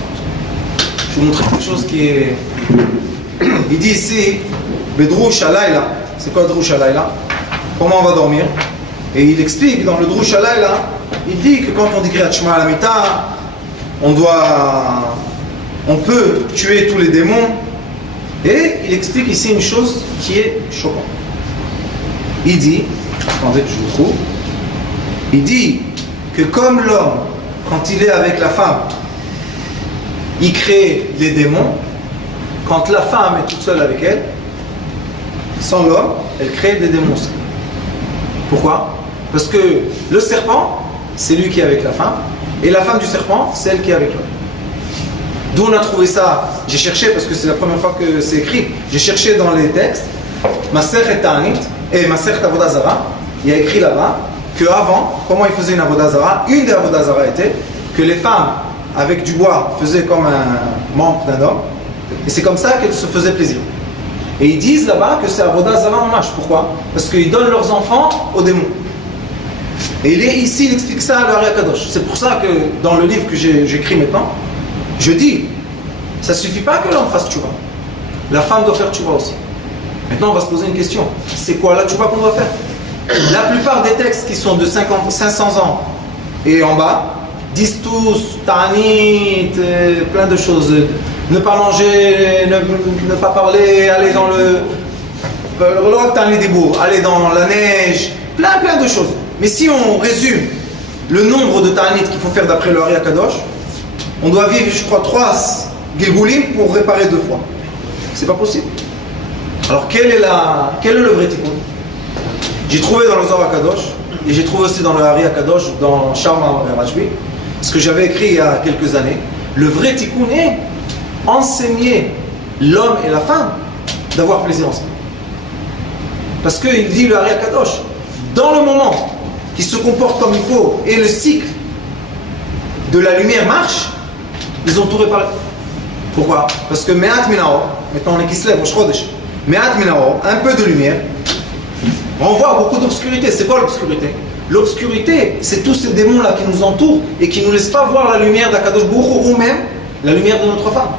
Je vais vous montrer quelque chose qui est... Il dit ici, Bedrouch Halayla, c'est quoi Bedrouch Halayla? Comment on va dormir? Et il explique dans le Drush Halayla, il dit que quand on dit Kriyat Shema à la Mita, on peut tuer tous les démons. Et il explique ici une chose qui est choquante. Il dit, attendez que je vous trouve, il dit que comme l'homme, quand il est avec la femme, il crée les démons, quand la femme est toute seule avec elle, sans l'homme, elle crée des démons aussi. Pourquoi? Parce que le serpent, c'est lui qui est avec la femme, et la femme du serpent, c'est elle qui est avec l'homme. D'où on a trouvé ça? J'ai cherché, parce que c'est la première fois que c'est écrit, j'ai cherché dans les textes, Masechet Ta'anit et Masechet Avodah Zara, il y a écrit là-bas, qu'avant, comment ils faisaient une Avodah Zara? Une des Avodah Zara était que les femmes, avec du bois, faisaient comme un membre d'un homme, et c'est comme ça qu'elles se faisaient plaisir. Et ils disent là-bas que c'est Avodah Zara en marche. Pourquoi? Parce qu'ils donnent leurs enfants aux démons. Et ici, il explique ça à l'Ari Akadosh. C'est pour ça que dans le livre que j'écris maintenant, je dis, ça ne suffit pas que l'homme fasse tchouva. La femme doit tchouva aussi. Maintenant, on va se poser une question. C'est quoi la tchouva qu'on doit faire? La plupart des textes qui sont de 500 ans et en bas, disent tous, ta'anit, plein de choses. Ne pas manger, ne pas parler, aller dans aller dans la neige, plein de choses. Mais si on résume le nombre de ta'anit qu'il faut faire d'après le Ari Akadosh, on doit vivre, je crois, 3 gilgulim pour réparer 2 fois. C'est pas possible. Alors quel est le vrai tikkun? J'ai trouvé dans le Zohar Akadosh, et j'ai trouvé aussi dans le Ari Akadosh, dans Sharma et Rajbi, ce que j'avais écrit il y a quelques années. Le vrai tikkun est enseigner l'homme et la femme d'avoir plaisir ensemble. Parce qu'il dit le Ari Akadosh, dans le moment qu'ils se comportent comme il faut et le cycle de la lumière marche, ils ont tout réparé. Pourquoi? Parce que Me'at Minaor, maintenant on est Kislev, Rosh Chodesh, Me'at Minaor, un peu de lumière, renvoie beaucoup d'obscurité. C'est quoi l'obscurité? L'obscurité, c'est tous ces démons-là qui nous entourent et qui ne nous laissent pas voir la lumière d'Akadosh Baruch Hu ou même la lumière de notre femme.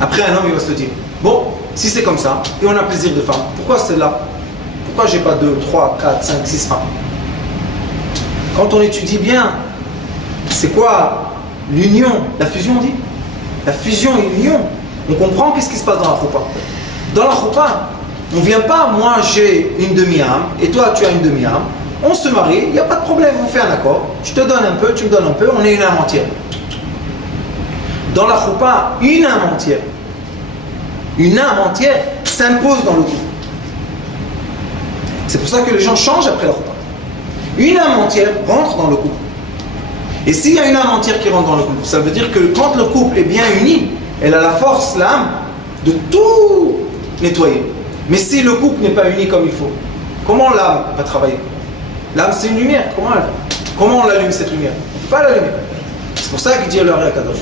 Après, un homme, il va se dire, bon, si c'est comme ça, et on a plaisir de femme, pourquoi celle-là? Pourquoi j'ai pas 2, 3, 4, 5, 6 femmes? Quand on étudie bien, c'est quoi l'union? La fusion, on dit? La fusion et l'union. On comprend qu'est-ce qui se passe dans la choupa. Dans la choupa, on ne vient pas, moi j'ai une demi-âme, et toi tu as une demi-âme, on se marie, il n'y a pas de problème, on fait un accord, je te donne un peu, tu me donnes un peu, on est une âme entière. Dans la choupa, une âme entière s'impose dans le couple. C'est pour ça que les gens changent après la choupa. Une âme entière rentre dans le couple. Et s'il y a une âme entière qui rentre dans le couple, ça veut dire que quand le couple est bien uni, elle a la force, l'âme, de tout nettoyer. Mais si le couple n'est pas uni comme il faut, comment l'âme va travailler? L'âme, c'est une lumière. Comment on l'allume cette lumière? On ne peut pas l'allumer. C'est pour ça qu'il dit à l'Ari Akadosh,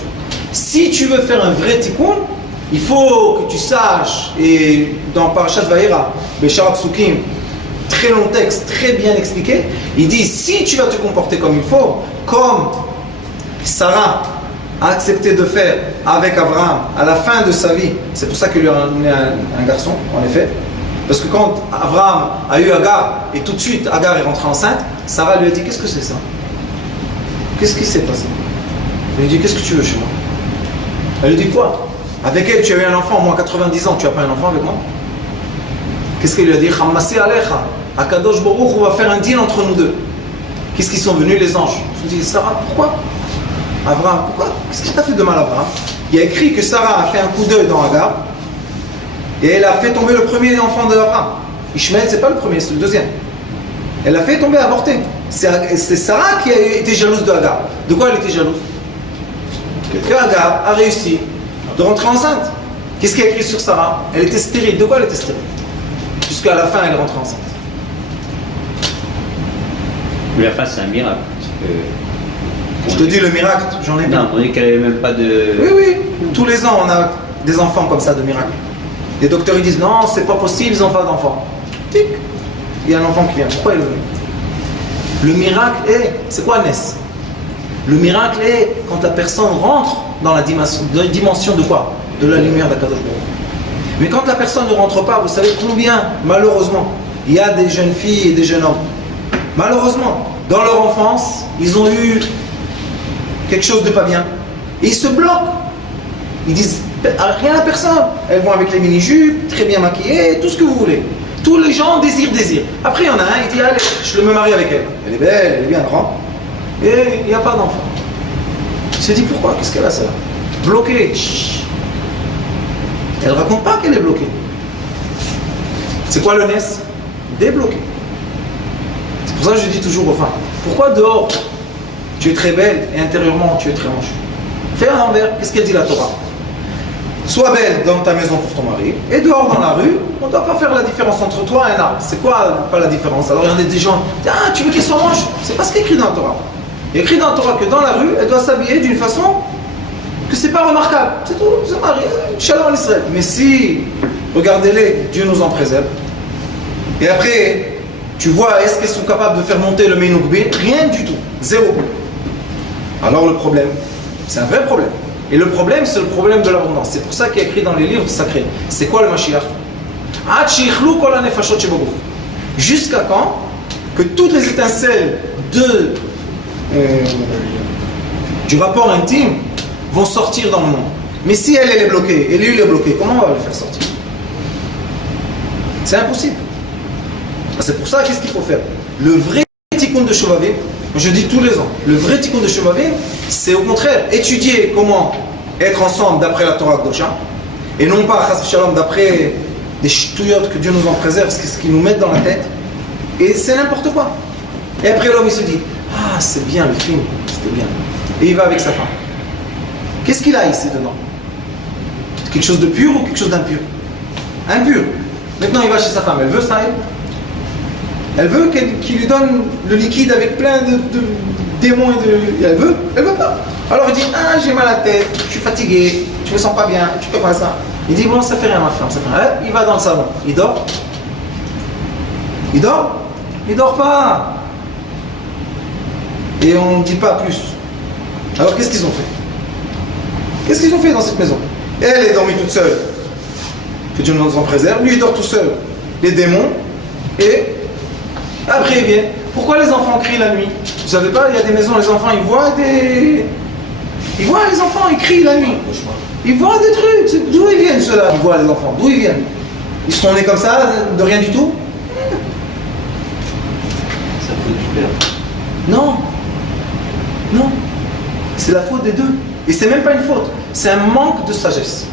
si tu veux faire un vrai tikkun, il faut que tu saches, et dans Parashat Vayera, Besharat Psukim, très long texte, très bien expliqué, il dit, si tu vas te comporter comme il faut, comme Sarah a accepté de faire avec Abraham à la fin de sa vie, c'est pour ça qu'il lui a donné un garçon, en effet, parce que quand Abraham a eu Agar, et tout de suite Agar est rentrée enceinte, Sarah lui a dit, qu'est-ce que c'est ça? Qu'est-ce qui s'est passé? Elle lui dit, qu'est-ce que tu veux chez moi? Elle lui dit, quoi? Avec elle, tu as eu un enfant, moi 90 ans, tu n'as pas un enfant avec moi? Qu'est-ce qu'elle lui a dit? Chamassi alecha, Akadosh Baruch, on va faire un deal entre nous deux. Qu'est-ce qu'ils sont venus, les anges? Je me dis, Sarah, pourquoi? Abraham, pourquoi? Qu'est-ce qui t'a fait de mal, Abraham? Il y a écrit que Sarah a fait un coup d'œil dans Agar, et elle a fait tomber le premier enfant de Abraham. Ishmaël, c'est pas le premier, c'est le deuxième. Elle l'a fait tomber avorté. C'est Sarah qui a été jalouse de Agar. De quoi elle était jalouse? Que Agar a réussi de rentrer enceinte. Qu'est-ce qu'il y a écrit sur Sarah? Elle était stérile. De quoi elle était stérile? Jusqu'à la fin, elle est rentrée enceinte. Mais la fin, c'est un miracle. Je te dis le miracle, j'en ai plein. Non, on dit qu'elle n'avait même pas de... Oui. Tous les ans, on a des enfants comme ça, de miracles. Les docteurs, ils disent, non, c'est pas possible, ils n'ont pas d'enfants. Tic. Il y a un enfant qui vient. Pourquoi il est venu? Le miracle est... C'est quoi Ness? Le miracle est quand la personne rentre dans la dimension de quoi? De la lumière d'Akadosh Baruch. Mais quand la personne ne rentre pas, vous savez combien, malheureusement, il y a des jeunes filles et des jeunes hommes. Malheureusement, dans leur enfance, ils ont eu quelque chose de pas bien. Et ils se bloquent. Ils disent rien à personne. Elles vont avec les mini-jupes, très bien maquillées, tout ce que vous voulez. Tous les gens désirent. Après, il y en a un, il dit, allez, je me marie avec elle. Elle est belle, elle est bien grande. Et il n'y a pas d'enfant. Il se dit, pourquoi? Qu'est-ce qu'elle a, ça? Bloquée. Elle ne raconte pas qu'elle est bloquée. C'est quoi le NES? Débloqué. C'est pour ça que je dis toujours aux femmes, pourquoi dehors, tu es très belle et intérieurement, tu es très moche? Fais à l'envers. Qu'est-ce qu'elle dit la Torah? Sois belle dans ta maison pour ton mari, et dehors dans la rue, on ne doit pas faire la différence entre toi et un arbre. C'est quoi pas la différence? Alors il y en a des gens, ah, tu veux qu'elle soit moche? C'est pas ce qui est écrit dans la Torah. Il est écrit dans la Torah que dans la rue, elle doit s'habiller d'une façon que c'est pas remarquable. C'est tout, c'est mari, shalom en Israël. Mais si, regardez-les, Dieu nous en préserve. Et après, tu vois, est-ce qu'elles sont capables de faire monter le Meinoukbé? Rien du tout, zéro. Alors le problème, c'est un vrai problème. Et le problème, c'est le problème de l'abondance. C'est pour ça qu'il y a écrit dans les livres sacrés. C'est quoi le Mashiach? Jusqu'à quand que toutes les étincelles du rapport intime vont sortir dans le monde. Mais si elle est bloquée, et lui il est bloqué, comment on va le faire sortir? C'est impossible. C'est pour ça, qu'est-ce qu'il faut faire? Le vrai tikkun de Shovavim, je dis tous les ans, le vrai tikkun de Shovavim, c'est au contraire étudier comment être ensemble d'après la Torah Kdosha, et non pas, chas v'shalom, d'après des ch'touillottes que Dieu nous en préserve, ce qu'ils nous mettent dans la tête, et c'est n'importe quoi. Et après l'homme il se dit, ah c'est bien le film, c'était bien, et il va avec sa femme. Qu'est-ce qu'il a ici dedans? Quelque chose de pur ou quelque chose d'impur? Impur. Maintenant il va chez sa femme, elle veut ça, elle veut qu'il lui donne le liquide avec plein de démons et de... Elle veut pas. Alors il dit, ah j'ai mal à la tête, je suis fatigué, je me sens pas bien, tu fais quoi ça? Il dit, bon ça fait rien ma femme, ça fait rien. Il va dans le salon, il dort. Il dort pas. Et on ne dit pas plus. Alors qu'est-ce qu'ils ont fait? Qu'est-ce qu'ils ont fait dans cette maison? Elle est dormie toute seule. Que Dieu nous en préserve. Lui, il dort tout seul. Les démons. Et après, il vient. Pourquoi les enfants crient la nuit? Vous savez pas, il y a des maisons, les enfants, ils voient des... Ils voient les enfants, ils crient la nuit. Ils voient des trucs. D'où ils viennent ceux-là? Ils voient les enfants. D'où ils viennent? Ils sont nés comme ça, de rien du tout? Ça peut du père. Non. Non. C'est la faute des deux. Et c'est même pas une faute. C'est un manque de sagesse.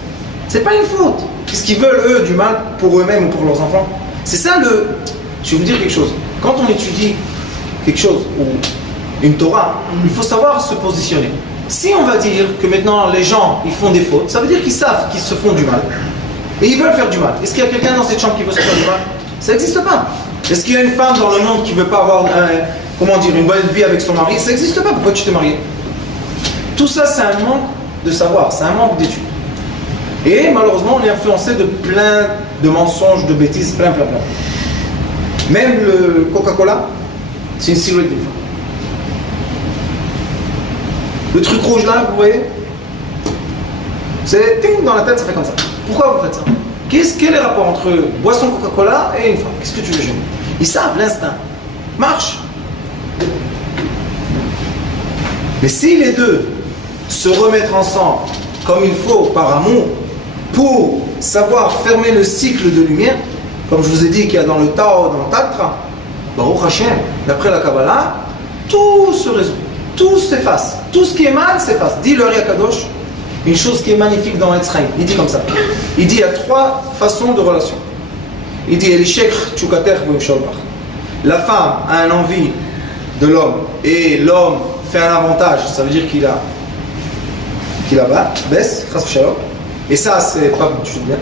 C'est pas une faute. Qu'est-ce qu'ils veulent, eux, du mal pour eux-mêmes ou pour leurs enfants? C'est ça le... Je vais vous dire quelque chose. Quand on étudie quelque chose, ou une Torah, il faut savoir se positionner. Si on va dire que maintenant les gens ils font des fautes, ça veut dire qu'ils savent qu'ils se font du mal. Et ils veulent faire du mal. Est-ce qu'il y a quelqu'un dans cette chambre qui veut se faire du mal? Ça n'existe pas. Est-ce qu'il y a une femme dans le monde qui ne veut pas avoir une bonne vie avec son mari? Ça n'existe pas. Pourquoi tu t'es marié? Tout ça, c'est un manque de savoir, c'est un manque d'études. Et malheureusement, on est influencé de plein de mensonges, de bêtises, plein. Même le Coca-Cola, c'est une silhouette d'une femme. Le truc rouge là, vous voyez, c'est ting, dans la tête, ça fait comme ça. Pourquoi vous faites ça? Quel est le rapport entre boisson Coca-Cola et une femme? Qu'est-ce que tu veux gêner? Ils savent, l'instinct marche. Mais si les deux se remettent ensemble comme il faut, par amour, pour savoir fermer le cycle de lumière, comme je vous ai dit qu'il y a dans le Tao, dans le Tatra, Baruch Hashem, d'après la Kabbalah, tout se résout, tout s'efface, tout ce qui est mal s'efface. Dit le Ari Akadosh, une chose qui est magnifique dans l'Etzraïm, il dit comme ça. Il dit il y a 3 façons de relation. Il dit Elishek Tchukater V'Sholbach. La femme a une envie de l'homme et l'homme fait un avantage, ça veut dire qu'il baisse, et ça c'est pas du tout bien.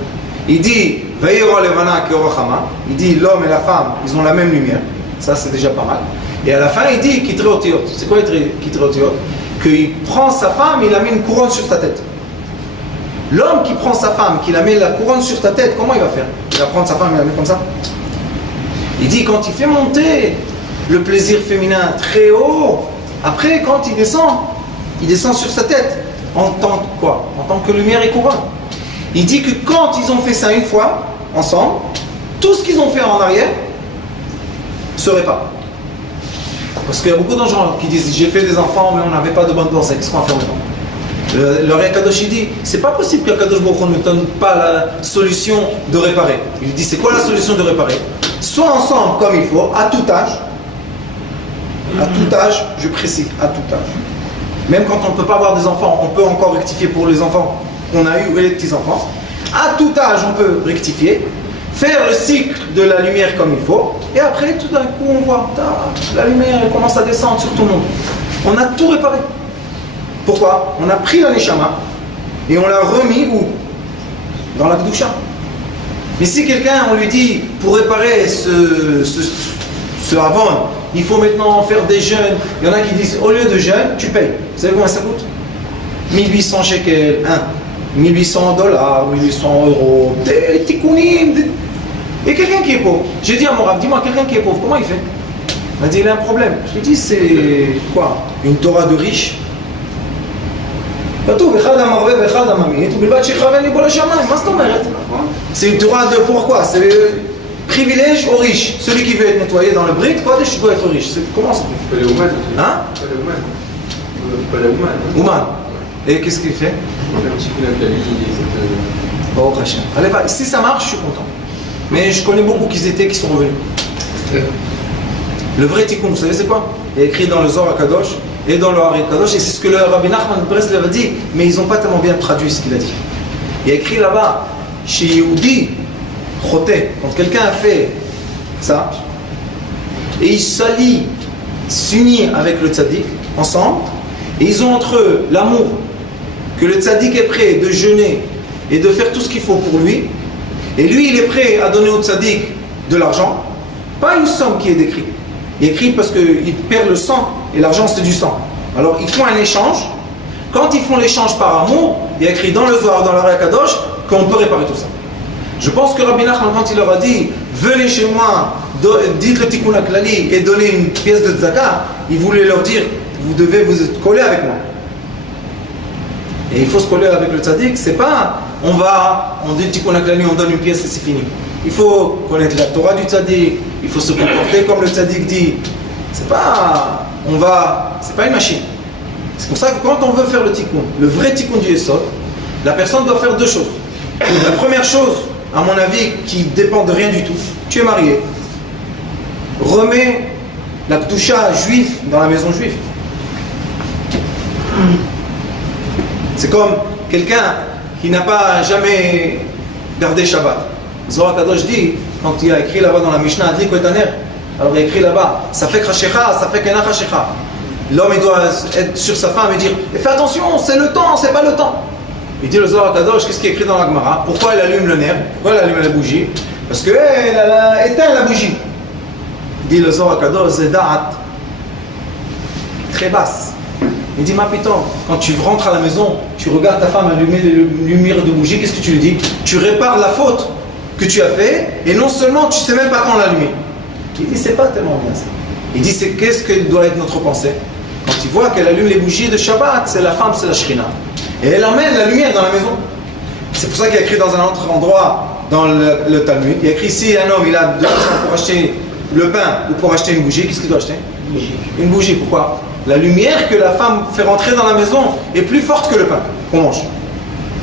Il dit Vayera Levana Keorachama, il dit l'homme et la femme ils ont la même lumière, ça c'est déjà pas mal. Et à la fin il dit Kitreotiot. C'est quoi Kitreotiot? Qu'il prend sa femme et il a mis une couronne sur sa tête. L'homme qui prend sa femme, qui la met la couronne sur ta tête, comment il va faire? Il va prendre sa femme et la mettre comme ça. Il dit quand il fait monter le plaisir féminin très haut, après quand il descend sur sa tête. En tant que quoi? En tant que lumière et couronne. Il dit que quand ils ont fait ça une fois, ensemble, tout ce qu'ils ont fait en arrière se répare. Parce qu'il y a beaucoup de gens qui disent j'ai fait des enfants mais on n'avait pas de bonne pensée, qu'est-ce qu'on va faire maintenant? Le Ré Kadosh il dit c'est pas possible que Kadosh Baruch Hu ne donne pas la solution de réparer. Il dit c'est quoi la solution de réparer? Soit ensemble comme il faut, à tout âge, je précise, à tout âge. Même quand on ne peut pas avoir des enfants, on peut encore rectifier pour les enfants qu'on a eu ou les petits-enfants. À tout âge, on peut rectifier, faire le cycle de la lumière comme il faut, et après, tout d'un coup, on voit, la lumière elle commence à descendre sur tout le monde. On a tout réparé. Pourquoi? On a pris la Neshama et on l'a remis où? Dans la Kedusha. Mais si quelqu'un, on lui dit, pour réparer ce Avon, il faut maintenant faire des jeûnes. Il y en a qui disent, au lieu de jeûne, tu payes. Vous savez combien ça coûte? 1800 shekels, 1800 dollars, 1800 euros, des tikkunim. Et quelqu'un qui est pauvre. J'ai dit à mon rab, dis-moi, quelqu'un qui est pauvre, comment il fait? Il m'a dit, il a un problème. Je lui ai dit, c'est quoi? Une Torah de riche? C'est une Torah de pourquoi? C'est privilège aux riches. Celui qui veut être nettoyé dans le Brit, quoi, je dois être riche. Comment ça fait? Hein? Ouman. Et qu'est-ce qu'il fait? Oh, allez, va. Si ça marche, je suis content. Mais je connais beaucoup qui sont revenus. Le vrai tikkun, vous savez c'est quoi? Il est écrit dans le Zohar Kadosh et dans le Hari Kadosh, et c'est ce que le Rabbi Nachman Breslev a dit, mais ils n'ont pas tellement bien traduit ce qu'il a dit. Il y a écrit là-bas, chez Yehudi, Choté, quand quelqu'un a fait ça, et il s'unit avec le tzaddik, ensemble, et ils ont entre eux l'amour, que le tzaddik est prêt de jeûner et de faire tout ce qu'il faut pour lui, et lui il est prêt à donner au tzaddik de l'argent, pas une somme qui est décrite. Il est écrit parce qu'il perd le sang, et l'argent c'est du sang. Alors ils font un échange. Quand ils font l'échange par amour, il y a écrit dans le Zohar, dans le Hari Kadosh, qu'on peut réparer tout ça. Je pense que Rabbi Nachman, quand il leur a dit venez chez moi, dites le Tikkun HaKlali et donnez une pièce de tzaka, il voulait leur dire vous devez vous coller avec moi. Et il faut se coller avec le tzaddik, c'est pas on dit tikkun haklali, on donne une pièce et c'est fini. Il faut connaître la Torah du tzaddik, il faut se comporter comme le tzaddik dit. C'est pas une machine. C'est pour ça que quand on veut faire le tikkun, le vrai tikkun du Yesod, la personne doit faire deux choses. La première chose, à mon avis, qui dépend de rien du tout, tu es marié, remets la Kedusha juive dans la maison juive. C'est comme quelqu'un qui n'a pas jamais gardé Shabbat. Zohar Kadosh dit, quand il a écrit là-bas dans la Mishnah, Adlik ou Etaner, alors il a écrit là-bas, ça fait Krashecha, ça fait Kena Krashecha. L'homme il doit être sur sa femme et dire, fais attention, c'est le temps, c'est pas le temps. Il dit le Zohar Kadosh, qu'est-ce qui est écrit dans la Gemara? Pourquoi elle allume le nerf? Pourquoi elle allume la bougie? Parce qu'elle a éteint la bougie. Il dit le Zohar Kadosh, Zedat, très basse. Il dit, ma piton, quand tu rentres à la maison, tu regardes ta femme allumer les lumières de bougie, qu'est-ce que tu lui dis? Tu répares la faute que tu as fait, et non seulement tu sais même pas quand l'allumer. Il dit, c'est pas tellement bien ça. Il dit, c'est qu'est-ce que doit être notre pensée? Quand il voit qu'elle allume les bougies de Shabbat, c'est la femme, c'est la Shrina. Et elle emmène la lumière dans la maison. C'est pour ça qu'il y a écrit dans un autre endroit, dans le Talmud, il y a écrit, si un homme il a de l'argent pour acheter le pain ou pour acheter une bougie, qu'est-ce qu'il doit acheter? Une bougie, pourquoi? La lumière que la femme fait rentrer dans la maison est plus forte que le pain qu'on mange.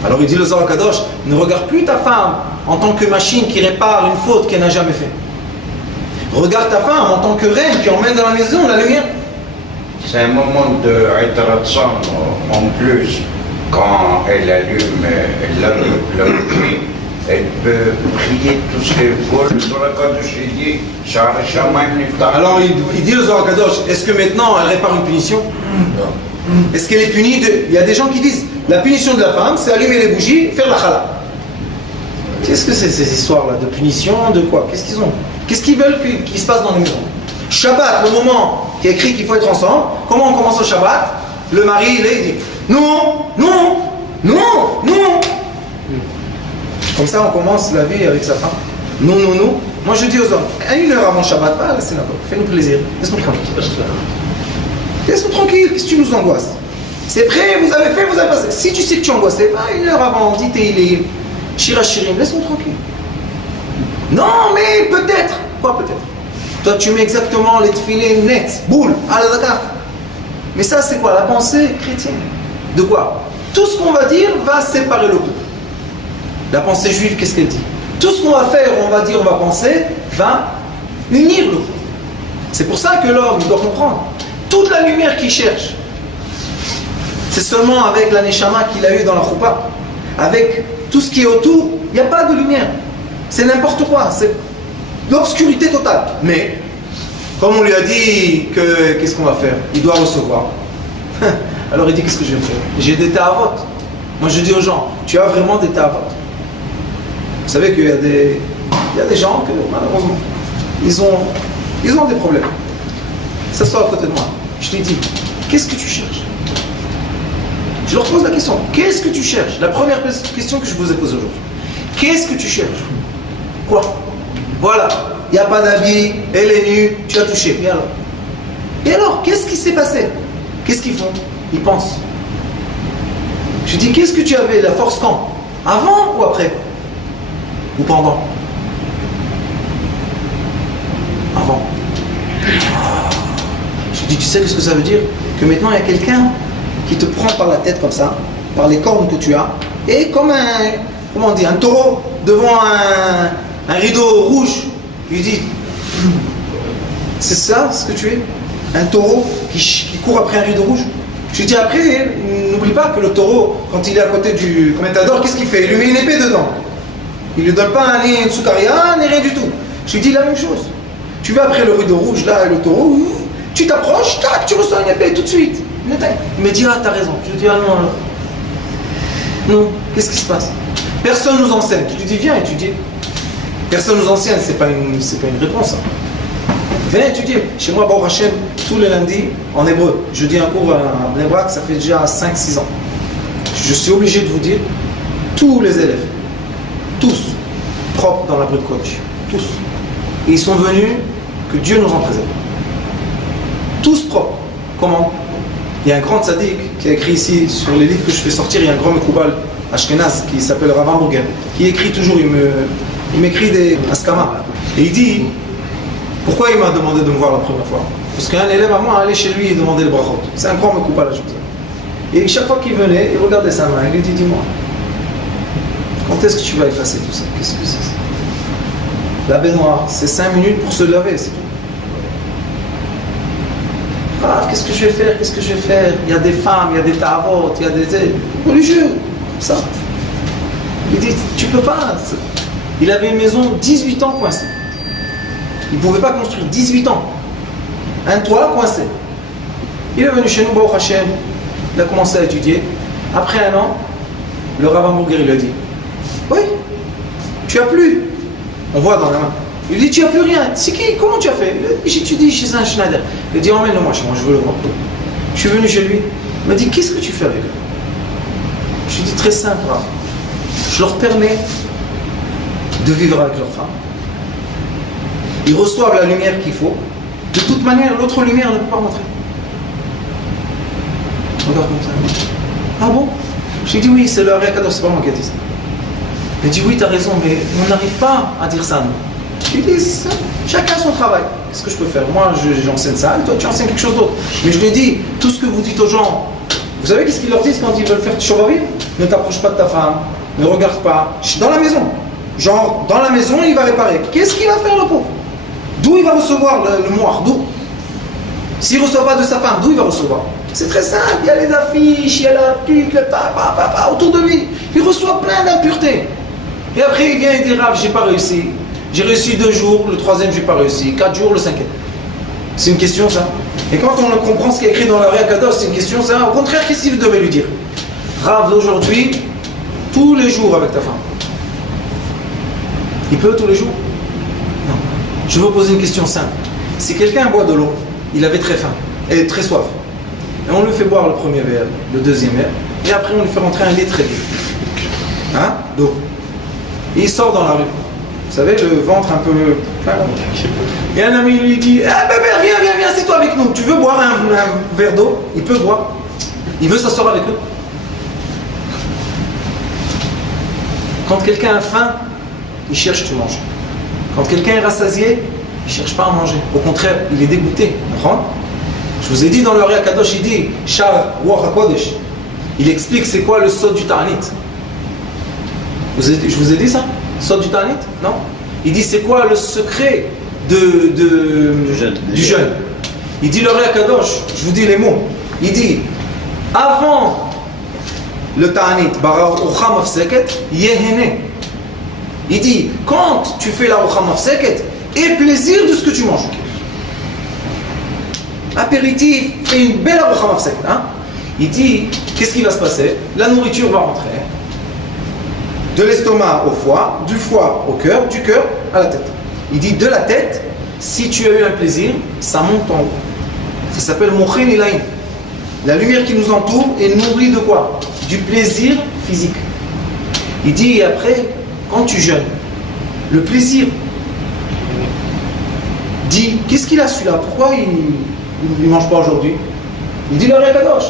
Alors il dit le Zohar Kadosh, ne regarde plus ta femme en tant que machine qui répare une faute qu'elle n'a jamais faite. Regarde ta femme en tant que reine qui emmène dans la maison la lumière. C'est un moment de Eteratson en plus, quand elle allume la bougie, elle peut prier tout ce qu'elle veut. Le Zohar Kadosh dit, Sha'ar Shamayim Niftar. Alors il dit le Zohar Kadosh, est-ce que maintenant elle répare une punition? Non. Est-ce qu'elle est punie Il y a des gens qui disent, la punition de la femme, c'est allumer les bougies, faire la chala. Qu'est-ce que c'est ces histoires-là de punition, de quoi? Qu'est-ce qu'ils ont? Qu'est-ce qu'ils veulent qu'il se passe dans les maisons? Shabbat, le moment qui est écrit qu'il faut être ensemble, comment on commence au Shabbat? Le mari, il dit, non, non, non, non. Comme ça, on commence la vie avec sa femme. Non, non, non. Moi, je dis aux hommes, à une heure avant Shabbat, va à la synagogue, fais-nous plaisir, laisse-nous tranquille. Laisse-nous tranquille, qu'est-ce que tu nous angoisses? C'est prêt, vous avez fait, vous avez passé. Si tu sais que tu es angoissé, va une heure avant, dis tes il Shira Shirim, laisse-nous tranquille. Non, mais peut-être. Quoi peut-être? Toi, tu mets exactement les tefilés net, boule, à la Dakar. Mais ça, c'est quoi? La pensée chrétienne. De quoi? Tout ce qu'on va dire va séparer le couple. La pensée juive, qu'est-ce qu'elle dit? Tout ce qu'on va faire, on va dire, on va penser, va unir le couple. C'est pour ça que l'homme doit comprendre. Toute la lumière qu'il cherche, c'est seulement avec la neshama qu'il a eu dans la choupa. Avec tout ce qui est autour, il n'y a pas de lumière. C'est n'importe quoi. C'est l'obscurité totale. Mais, comme on lui a dit qu'est-ce qu'on va faire? Il doit recevoir. Alors il dit, qu'est-ce que je vais faire? J'ai des ta'avot. Moi je dis aux gens, tu as vraiment des ta'avot. Vous savez qu'il y a des gens que, malheureusement, ils ont des problèmes. S'assoit à côté de moi. Je lui dis, qu'est-ce que tu cherches? Je leur pose la question, qu'est-ce que tu cherches? La première question que je vous ai posée aujourd'hui. Qu'est-ce que tu cherches? Quoi? Voilà, il n'y a pas d'habit, elle est nue, tu as touché. Et alors, qu'est-ce qui s'est passé? Qu'est-ce qu'ils font? Ils pensent. Je dis, qu'est-ce que tu avais, la force quand? Avant ou après? Ou pendant? Avant. Je dis, tu sais ce que ça veut dire? Que maintenant il y a quelqu'un qui te prend par la tête comme ça, par les cornes que tu as, et comme un taureau devant un rideau rouge. Il dit, c'est ça ce que tu es? Un taureau qui court après un rideau rouge? Je lui dis, après, n'oublie pas que le taureau, quand il est à côté du commentateur, qu'est-ce qu'il fait? Il lui met une épée dedans. Il ne lui donne pas ni une soukaria, ni rien du tout. Je lui dis la même chose. Tu vas après le rideau rouge, là, et le taureau, tu t'approches, tac, tu reçois une épée tout de suite. Il me dit, ah, t'as raison. Je lui dis, ah non, non, qu'est-ce qui se passe? Personne nous enseigne. Tu lui dis, viens étudier. Personne nous enseigne, c'est pas une réponse. Hein. Viens étudier. Chez moi, Baruch Hashem, tous les lundis, en hébreu. Je dis un cours à Bnei Brak, ça fait déjà 5-6 ans. Je suis obligé de vous dire, tous les élèves, tous, propres dans la brute coach, tous. Et ils sont venus, que Dieu nous en préserve. Tous propres. Comment? Il y a un grand tzaddik qui a écrit ici, sur les livres que je fais sortir, il y a un grand Mekoubal Ashkenaz qui s'appelle Rav Hamburger, qui écrit toujours, il m'écrit des askama. Et il dit, pourquoi il m'a demandé de me voir la première fois? Parce qu'un élève à moi allait chez lui et demandait le brachot. C'est un grand Mekoubal Ashkenaz. Et chaque fois qu'il venait, il regardait sa main, il lui dit, dis-moi, quand est-ce que tu vas effacer tout ça? Qu'est-ce que c'est ça? La baignoire, c'est 5 minutes pour se laver, c'est tout. Ah, qu'est-ce que je vais faire? Qu'est-ce que je vais faire? Il y a des femmes, il y a des tavotes, il y a des religieux, comme ça. Il dit, tu peux pas. Il avait une maison 18 ans coincée. Il ne pouvait pas construire 18 ans. Un toit coincé. Il est venu chez nous, Baruch Hashem. Il a commencé à étudier. Après un an, le Rav Hamburger lui a dit, oui, tu as plus. On voit dans la main. Il dit, tu n'as plus rien. C'est qui? Comment tu as fait? J'étudie chez un Schneider. Il dit, emmène-le-moi chez moi, je veux le voir. Je suis venu chez lui. Il m'a dit, qu'est-ce que tu fais avec eux? Je lui ai dit, très simple, Rav. Je leur permets de vivre avec leur femme. Ils reçoivent la lumière qu'il faut. De toute manière, l'autre lumière ne peut pas rentrer. Regarde comme ça. Ah bon? J'ai dit, oui, c'est le Ari Akadosh, c'est pas moi qui ai dit ça. Il dit, oui, tu as raison, mais on n'arrive pas à dire ça, nous. Je lui dis, chacun son travail. Qu'est-ce que je peux faire? Moi, j'enseigne ça, et toi, tu enseignes quelque chose d'autre. Mais je lui ai dit, tout ce que vous dites aux gens, vous savez qu'est-ce qu'ils leur disent quand ils veulent faire Teshuvah? Ne t'approche pas de ta femme, ne regarde pas. Dans la maison. Genre, dans la maison, il va réparer. Qu'est-ce qu'il va faire, le pauvre? D'où il va recevoir le moire? D'où? S'il ne reçoit pas de sa femme, d'où il va recevoir? C'est très simple. Il y a les affiches, il y a la pique, le papa, autour de lui. Il reçoit plein d'impuretés. Et après, il vient et dit, Rav, j'ai pas réussi. J'ai réussi 2 jours, le 3e, j'ai pas réussi. 4 jours, le 5e. C'est une question, ça. Et quand on comprend ce qui est écrit dans la Ari Akadosh, c'est une question, ça. Au contraire, qu'est-ce qu'il devait lui dire? Rav, aujourd'hui, tous les jours avec ta femme. Il peut tous les jours? Non. Je vais vous poser une question simple. Si quelqu'un boit de l'eau, il avait très faim et très soif. Et on lui fait boire le premier verre, le deuxième verre, et après on lui fait rentrer un litre et demi. Hein? D'eau. Et il sort dans la rue. Vous savez, le ventre un peu plein. Et un ami lui dit, ah bébé, viens, assieds-toi avec nous. Tu veux boire un verre d'eau? Il peut boire. Il veut s'asseoir avec eux. Quand quelqu'un a faim, il cherche, tu manges. Quand quelqu'un est rassasié, il ne cherche pas à manger. Au contraire, il est dégoûté. Je vous ai dit dans le Ari Akadosh, il dit, Shar Ruach HaKodesh. Il explique c'est quoi le sod du Ta'anit. Je vous ai dit ça? Sod du Ta'anit? Non? Il dit c'est quoi le secret du jeûne? Il dit le Ari Akadosh, je vous dis les mots. Il dit, avant le Ta'anit, Bara Ucha Mafseket, Yehene. Il dit, quand tu fais la Ucha Mafseket, aie plaisir de ce que tu manges. Apéritif, fais une belle Arucha Mafseket. Hein? Il dit, qu'est-ce qui va se passer? La nourriture va rentrer. De l'estomac au foie, du foie au cœur, du cœur à la tête. Il dit, de la tête, si tu as eu un plaisir, ça monte en haut. Ça s'appelle Mochin Ilaïn. La lumière qui nous entoure est nourrie de quoi? Du plaisir physique. Il dit, et après, quand tu jeûnes, le plaisir dit, qu'est-ce qu'il a celui-là? Pourquoi il ne mange pas aujourd'hui? Il dit le Ari Akadosh.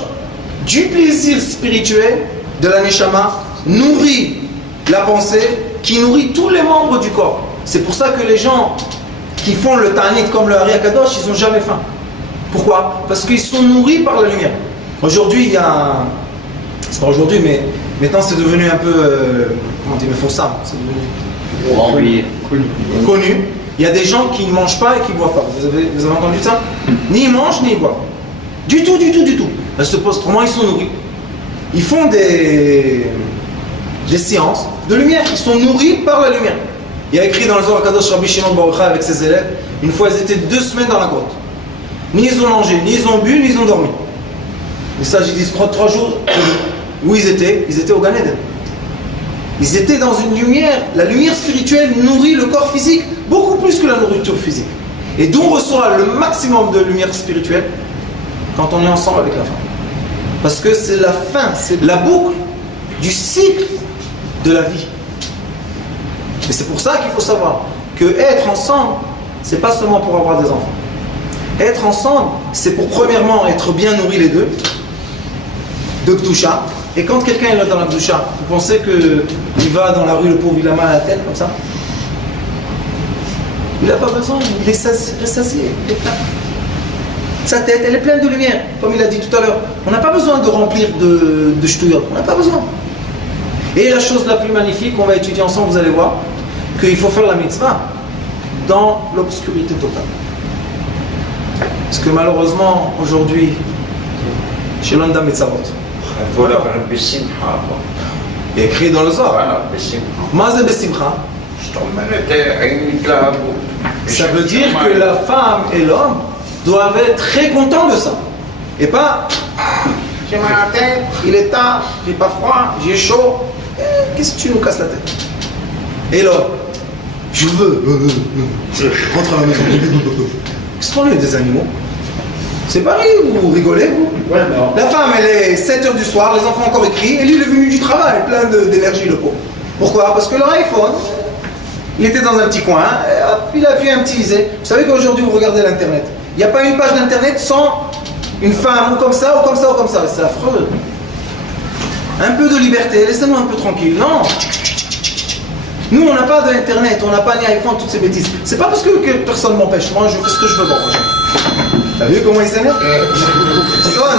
Du plaisir spirituel de la Neshama nourrit la pensée qui nourrit tous les membres du corps. C'est pour ça que les gens qui font le Ta'anit comme le Ari Akadosh, ils n'ont jamais faim. Pourquoi? Parce qu'ils sont nourris par la lumière. Aujourd'hui, il y a... C'est pas aujourd'hui, mais maintenant c'est devenu un peu... comment dire, mais font ça. C'est devenu... Connu. Il y a des gens qui ne mangent pas et qui ne boivent pas. Vous avez entendu ça? Ni ils mangent, ni ils boivent. Du tout. Elles se posent comment ils sont nourris. Ils font des séances de lumière. Ils sont nourris par la lumière. Il y a écrit dans le Zohar Kadosh Rabbi Shimon Bar Yochai avec ses élèves, une fois ils étaient 2 semaines dans la grotte. Ni ils ont mangé, ni ils ont bu, ni ils ont dormi. Et ça, j'ai dit 3 jours où ils étaient au Gan Eden. Ils étaient dans une lumière. La lumière spirituelle nourrit le corps physique beaucoup plus que la nourriture physique. Et d'où on reçoit le maximum de lumière spirituelle quand on est ensemble avec la femme. Parce que c'est la fin, c'est la boucle du cycle de la vie. Et c'est pour ça qu'il faut savoir que être ensemble, c'est pas seulement pour avoir des enfants. Être ensemble, c'est pour premièrement être bien nourris les deux. de Gdusha. Et quand quelqu'un est dans la Gdusha, vous pensez qu'il va dans la rue, le pauvre, il a mal à la tête comme ça? Il n'a pas besoin, il est rassasié, il est plein. Sa tête, elle est pleine de lumière, comme il a dit tout à l'heure. On n'a pas besoin de remplir de shtuyot, on n'a pas besoin. Et la chose la plus magnifique qu'on va étudier ensemble, vous allez voir, qu'il faut faire la mitzvah dans l'obscurité totale. Parce que malheureusement, aujourd'hui, chez l'Onda Mitzavot, voilà, Bessimcha. il est écrit dans le Zohar. Voilà, Bessimcha. Mazé Bessimcha. Ça veut dire que la femme et l'homme doivent être très contents de ça. Et pas, j'ai mal à la tête, il est tard, j'ai pas froid, j'ai chaud. Qu'est-ce que tu nous casses la tête? Et l'homme, je veux, rentre à la maison. Qu'est-ce qu'on est des animaux? C'est pareil, vous rigolez, vous? Ouais, mais alors, La femme, elle est 7h du soir, les enfants encore écrits, et lui, il est venu du travail, plein d'énergie, le pauvre. Pourquoi? Parce que leur iPhone, il était dans un petit coin, et hop, il a fait un petit isé. Vous savez qu'aujourd'hui, vous regardez l'Internet. Il n'y a pas une page d'Internet sans une femme, ou comme ça, ou comme ça, ou comme ça. C'est affreux. Un peu de liberté, laissez-nous un peu tranquille. Non! Nous, on n'a pas d'Internet, on n'a pas ni iPhone, toutes ces bêtises. C'est pas parce que personne m'empêche. Moi, je fais ce que je veux, bon prochain. T'as vu comment il s'énerve?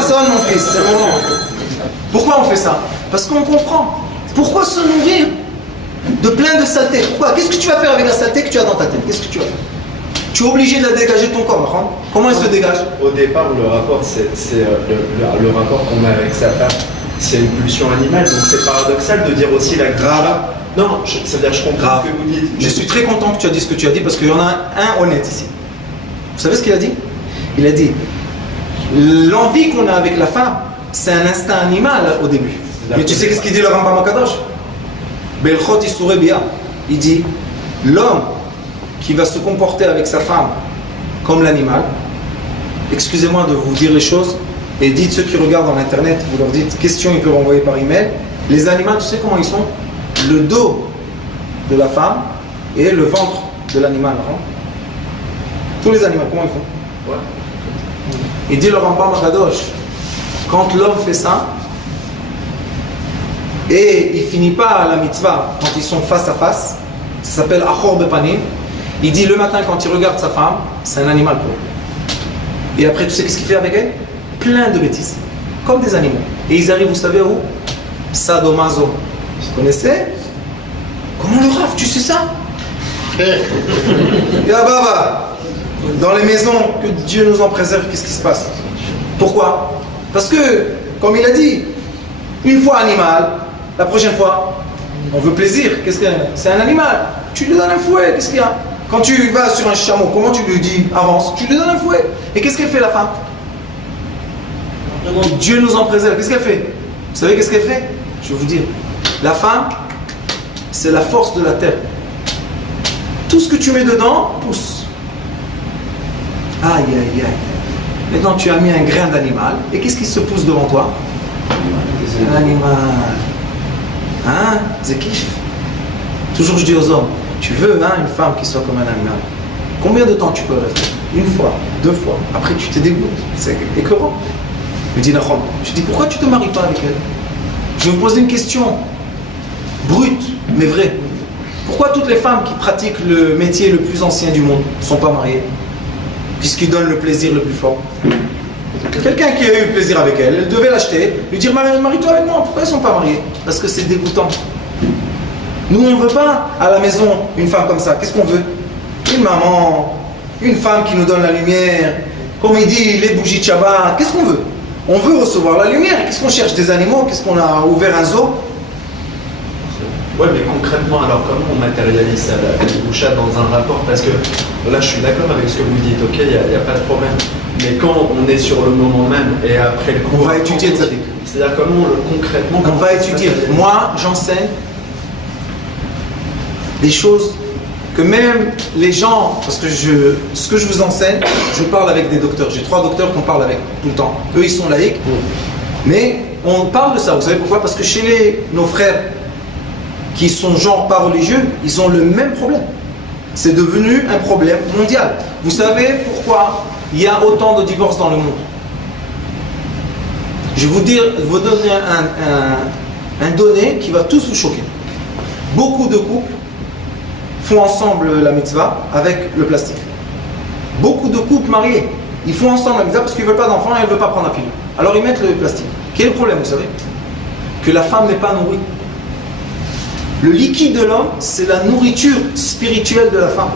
Sonne, mon fils, c'est le moment. Pourquoi on fait ça? Parce qu'on comprend. Pourquoi se nourrir de plein de saleté? Pourquoi? Qu'est-ce que tu vas faire avec la saleté que tu as dans ta tête? Qu'est-ce que tu vas faire? Tu es obligé de la dégager de ton corps, hein? Comment elle se dégage? Au départ, le rapport, le rapport qu'on a avec sa femme, c'est une pulsion animale, donc c'est paradoxal de dire aussi la Grave. Non, c'est-à-dire je comprends ce que vous dites. Je suis très content que tu as dit ce que tu as dit parce qu'il y en a un honnête ici. Vous savez ce qu'il a dit? Il a dit l'envie qu'on a avec la femme, c'est un instinct animal au début. Mais tu sais qu'est-ce qu'il dit le Rambam Akadosh? Belchot Isurei Bia. Il dit l'homme qui va se comporter avec sa femme comme l'animal, excusez-moi de vous dire les choses, et dites ceux qui regardent dans l'internet, vous leur dites questions, ils peuvent envoyer par email. Les animaux, tu sais comment ils sont? Le dos de la femme et le ventre de l'animal. Hein? Tous les animaux, comment ils font? Ouais. Il dit le Rambam Akadosh, quand l'homme fait ça, et il finit pas à la mitzvah quand ils sont face à face, ça s'appelle Achor Bepanim. Il dit le matin quand il regarde sa femme, c'est un animal pour lui. Et après, tu sais qu'est-ce qu'il fait avec elle? Plein de bêtises, comme des animaux. Et ils arrivent, vous savez où? Sadomaso. Vous connaissez? Comment le Rav, tu sais ça? Ya Baba, dans les maisons, que Dieu nous en préserve, qu'est-ce qui se passe? Pourquoi? Parce que, comme il a dit, une fois animal, la prochaine fois, on veut plaisir. Qu'est-ce que c'est? Un animal. Tu lui donnes un fouet, qu'est-ce qu'il y a? Quand tu vas sur un chameau, comment tu lui dis avance? Tu lui donnes un fouet. Et qu'est-ce qu'elle fait la femme? Dieu nous en préserve. Qu'est-ce qu'elle fait? Vous savez qu'est-ce qu'elle fait? Je vais vous dire. La femme, c'est la force de la terre. Tout ce que tu mets dedans pousse. Aïe, aïe, aïe. Maintenant, tu as mis un grain d'animal. Et qu'est-ce qui se pousse devant toi? Un animal. Hein? C'est kiff. Toujours je dis aux hommes, tu veux hein, une femme qui soit comme un animal. Combien de temps tu peux rester? Une fois, deux fois. Après, tu te dégoûtes. C'est écœurant. Je dis, Nachon. Je dis, pourquoi tu ne te maries pas avec elle? Je vais vous poser une question brute, mais vraie. Pourquoi toutes les femmes qui pratiquent le métier le plus ancien du monde ne sont pas mariées? Puisqu'ils donnent le plaisir le plus fort. Quelqu'un qui a eu plaisir avec elle, elle devait l'acheter, lui dire marie-toi avec moi. Pourquoi elles ne sont pas mariées? Parce que c'est dégoûtant. Nous, on ne veut pas à la maison une femme comme ça. Qu'est-ce qu'on veut? Une maman, une femme qui nous donne la lumière. Comme il dit, les bougies de Shabbat. Qu'est-ce qu'on veut? On veut recevoir la lumière. Qu'est-ce qu'on cherche? Des animaux? Qu'est-ce qu'on a ouvert un zoo? Ouais, mais concrètement, alors comment on matérialise ça, la boucha dans un rapport? Parce que là, je suis d'accord avec ce que vous dites, ok, il n'y a pas de problème. Mais quand on est sur le moment même et après le coup, on va étudier le tzaddik. C'est-à-dire comment concrètement... On va étudier. Moi, j'enseigne des choses que même les gens, parce que ce que je vous enseigne, je parle avec des docteurs. J'ai 3 docteurs qu'on parle avec tout le temps. Eux, ils sont laïcs. Mais on parle de ça. Vous savez pourquoi? Parce que chez nos frères qui sont genre pas religieux, ils ont le même problème. C'est devenu un problème mondial. Vous savez pourquoi il y a autant de divorces dans le monde? Je vais vous donner un donné qui va tous vous choquer. Beaucoup de couples font ensemble la mitzvah avec le plastique. Beaucoup de couples mariés, ils font ensemble la mitzvah parce qu'ils ne veulent pas d'enfants et ils ne veulent pas prendre la pilule. Alors ils mettent le plastique. Quel est le problème, vous savez? Que la femme n'est pas nourrie. Le liquide de l'homme, c'est la nourriture spirituelle de la femme.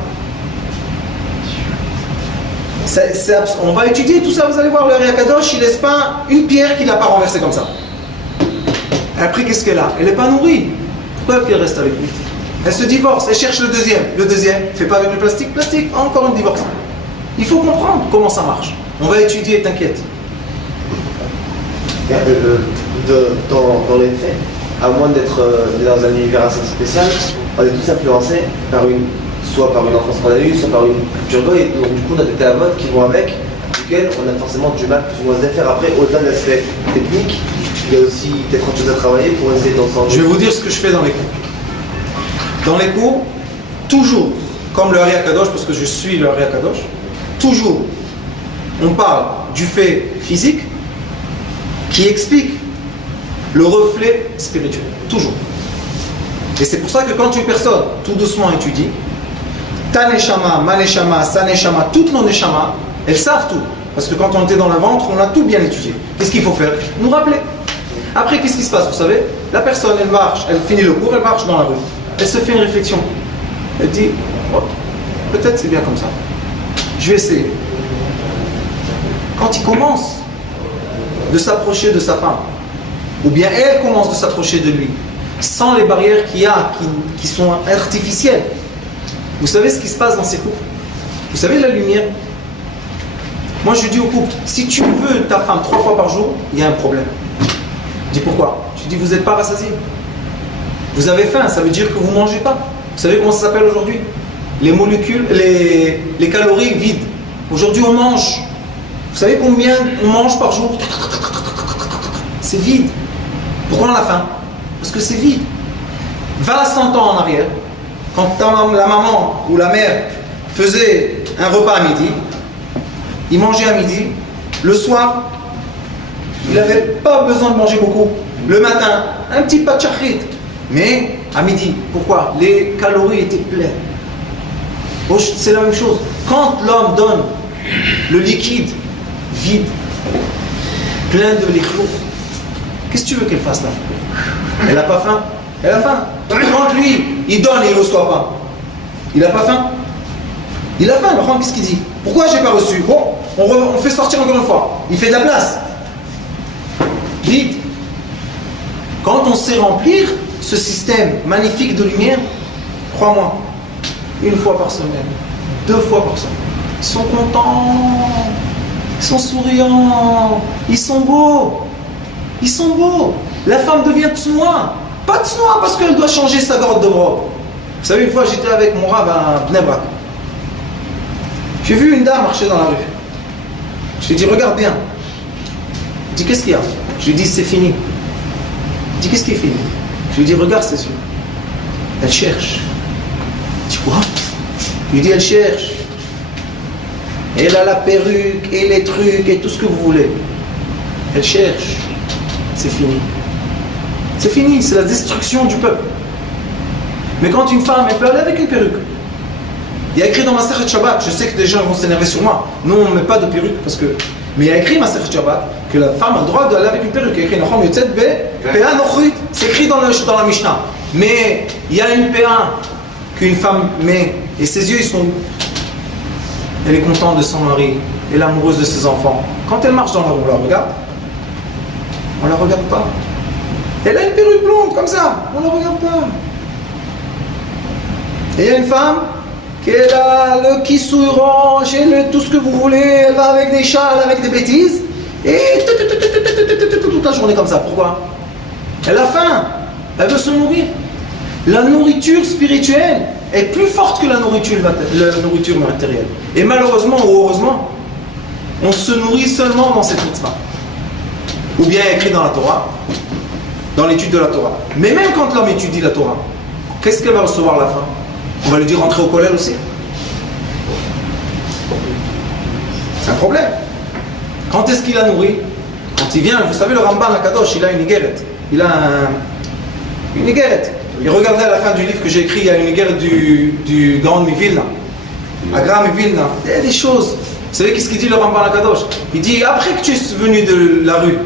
On va étudier tout ça, vous allez voir, le Ari Akadosh, il ne laisse pas une pierre qu'il n'a pas renversée comme ça. Après, qu'est-ce qu'elle a? Elle n'est pas nourrie. Pourquoi elle reste avec lui? Elle se divorce, elle cherche le deuxième. Le deuxième, fait pas avec le plastique, encore un divorce. Il faut comprendre comment ça marche. On va étudier, t'inquiète. Dans les faits, à moins d'être dans un univers assez spécial, on est tous influencés soit par une enfance qu'on a eue, soit par une culture goy, et donc du coup on a des thérapeutes qui vont avec, duquel on a forcément du mal plus ou moins à faire. Après, au-delà de l'aspect technique, il y a aussi peut-être autre chose à travailler pour essayer d'ensemble. Je vais vous dire ce que je fais dans les cours. Dans les cours, toujours, comme le Ari Akadosh, parce que je suis le Ari Akadosh, toujours, on parle du fait physique qui explique le reflet spirituel. Toujours. Et c'est pour ça que quand une personne, tout doucement étudie, ta neshama, ma neshama, sa neshama, toutes nos neshamas, elles savent tout. Parce que quand on était dans le ventre, on a tout bien étudié. Qu'est-ce qu'il faut faire? Nous rappeler. Après, qu'est-ce qui se passe? Vous savez, la personne, elle marche, elle finit le cours, elle marche dans la rue. Elle se fait une réflexion. Elle dit, oh, peut-être c'est bien comme ça. Je vais essayer. Quand il commence de s'approcher de sa femme, ou bien elle commence de s'approcher de lui, sans les barrières qu'il y a, qui sont artificielles, vous savez ce qui se passe dans ces couples? Vous savez la lumière? Moi je dis au couple, si tu veux ta femme 3 fois par jour, il y a un problème. Je dis pourquoi? Je dis vous n'êtes pas rassasié. Vous avez faim, ça veut dire que vous ne mangez pas. Vous savez comment ça s'appelle aujourd'hui? Les molécules, les calories vides. Aujourd'hui on mange. Vous savez combien on mange par jour? C'est vide. Pourquoi on a faim? Parce que c'est vide. 100 ans en arrière, quand la maman ou la mère faisait un repas à midi, il mangeait à midi, le soir, il n'avait pas besoin de manger beaucoup. Le matin, un petit pas de chachrit. Mais à midi, pourquoi? Les calories étaient pleines. C'est la même chose. Quand l'homme donne le liquide vide, plein de lichlouf, qu'est-ce que tu veux qu'elle fasse là? Elle n'a pas faim? Elle a faim. Quand lui, il donne et il ne reçoit pas, il n'a pas faim? Il a faim. Alors qu'est-ce qu'il dit? Pourquoi j'ai pas reçu? Bon, on fait sortir encore une fois. Il fait de la place. Vite. Quand on sait remplir ce système magnifique de lumière, crois-moi, 1 fois par semaine, 2 fois par semaine, ils sont contents, ils sont souriants, ils sont beaux. Ils sont beaux. La femme devient tsnoua. Pas tsnoua parce qu'elle doit changer sa garde de robe. Vous savez, une fois j'étais avec mon rab à Bnei Brak. J'ai vu une dame marcher dans la rue. Je lui ai dit, regarde bien. Je lui ai dit, qu'est-ce qu'il y a? Je lui ai dit, c'est fini. Il dit, qu'est-ce qui est fini? Je lui ai dit, regarde ses yeux. Elle cherche. Je dis, quoi? Je lui ai dit, elle cherche. Elle a la perruque et les trucs et tout ce que vous voulez. Elle cherche. C'est fini. C'est fini, c'est la destruction du peuple. Mais quand une femme, elle peut aller avec une perruque. Il y a écrit dans Masechet Shabbat, je sais que des gens vont s'énerver sur moi. Nous, on ne met pas de perruque parce que. Mais il y a écrit Masechet Shabbat que la femme a le droit d'aller avec une perruque. Il y a écrit Nachom Yotzet Be, PA Nochrit. C'est écrit dans la Mishnah. Mais il y a une PA qu'une femme met et ses yeux, ils sont. Elle est contente de son mari. Elle est amoureuse de ses enfants. Quand elle marche dans la rue, on la regarde. On ne la regarde pas. Elle a une perruque blonde comme ça. On ne la regarde pas. Et il y a une femme qui a le kissouille orange et tout ce que vous voulez. Elle va avec des châles, avec des bêtises. Et toute la journée comme ça. Pourquoi? Elle a faim. Elle veut se nourrir. La nourriture spirituelle est plus forte que la nourriture matérielle. Et malheureusement ou heureusement, on se nourrit seulement dans cette mitzvah. Ou bien écrit dans la Torah, dans l'étude de la Torah. Mais même quand l'homme étudie la Torah, qu'est-ce qu'elle va recevoir à la fin? On va lui dire rentrer au collège aussi. C'est un problème. Quand est-ce qu'il a nourri? Quand Quand il vient, vous savez, le Ramban Akadosh, il a une Igeret. Il a une Igeret. Et regardez à la fin du livre que j'ai écrit, il y a une Igeret du Grand Mivilna. Agra Mivilna. Il y a des choses. Vous savez qu'est-ce qu'il dit le Ramban Akadosh? Il dit, après que tu es venu de la rue,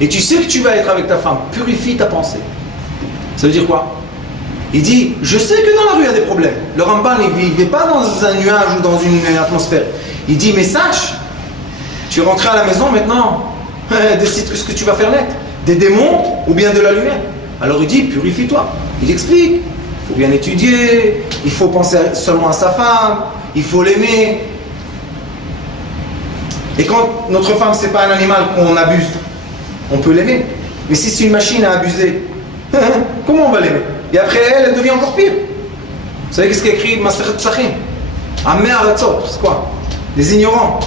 et tu sais que tu vas être avec ta femme, purifie ta pensée. Ça veut dire quoi? Il dit, je sais que dans la rue il y a des problèmes. Le Ramban ne vivait pas dans un nuage ou dans une atmosphère. Il dit, mais sache, tu es rentré à la maison maintenant, décide ce que tu vas faire naître. Des démons ou bien de la lumière. Alors il dit, purifie-toi. Il explique, il faut bien étudier, il faut penser seulement à sa femme, il faut l'aimer. Et quand notre femme, c'est pas un animal qu'on abuse, on peut l'aimer. Mais si c'est une machine à abuser, comment on va l'aimer? Et après elle devient encore pire. Vous savez qu'est-ce qu'il écrit Masechet Psachim? Ameh Aratzot, c'est quoi? Des ignorants.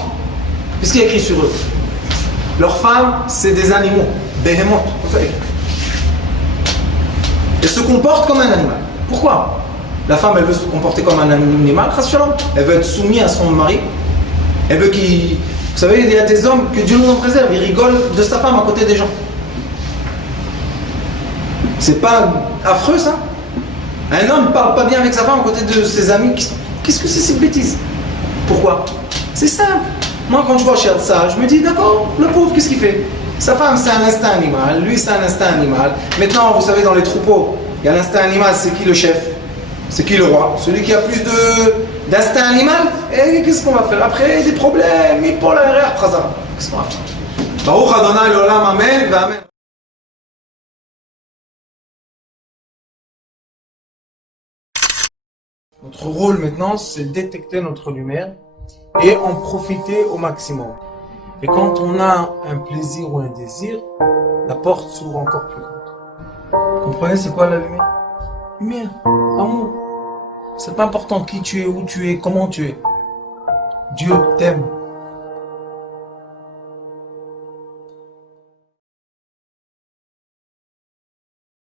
Qu'est-ce qu'il y a écrit sur eux? Leurs femmes, c'est des animaux, béhémotes, vous savez. Elles se comportent comme un animal. Pourquoi? La femme, elle veut se comporter comme un animal, elle veut être soumise à son mari. Elle veut qu'il... Vous savez, il y a des hommes que Dieu nous en préserve, ils rigolent de sa femme à côté des gens. C'est pas affreux ça? Un homme ne parle pas bien avec sa femme à côté de ses amis. Qu'est-ce que c'est cette bêtise? Pourquoi? C'est simple. Moi quand je vois Shiad ça, je me dis d'accord, le pauvre qu'est-ce qu'il fait? Sa femme c'est un instinct animal, lui c'est un instinct animal. Maintenant vous savez dans les troupeaux, il y a l'instinct animal, c'est qui le chef? C'est qui le roi? Celui qui a plus d'instinct animal? Et qu'est-ce qu'on va faire? Après des problèmes, mais pour la RR, qu'est-ce qu'on va faire? Baruch Adonai l'olam, amen, amen. Notre rôle maintenant, c'est détecter notre lumière et en profiter au maximum. Et quand on a un plaisir ou un désir, la porte s'ouvre encore plus grande. Vous comprenez c'est quoi la lumière? Lumière, amour. C'est pas important qui tu es, où tu es, comment tu es. Dieu t'aime.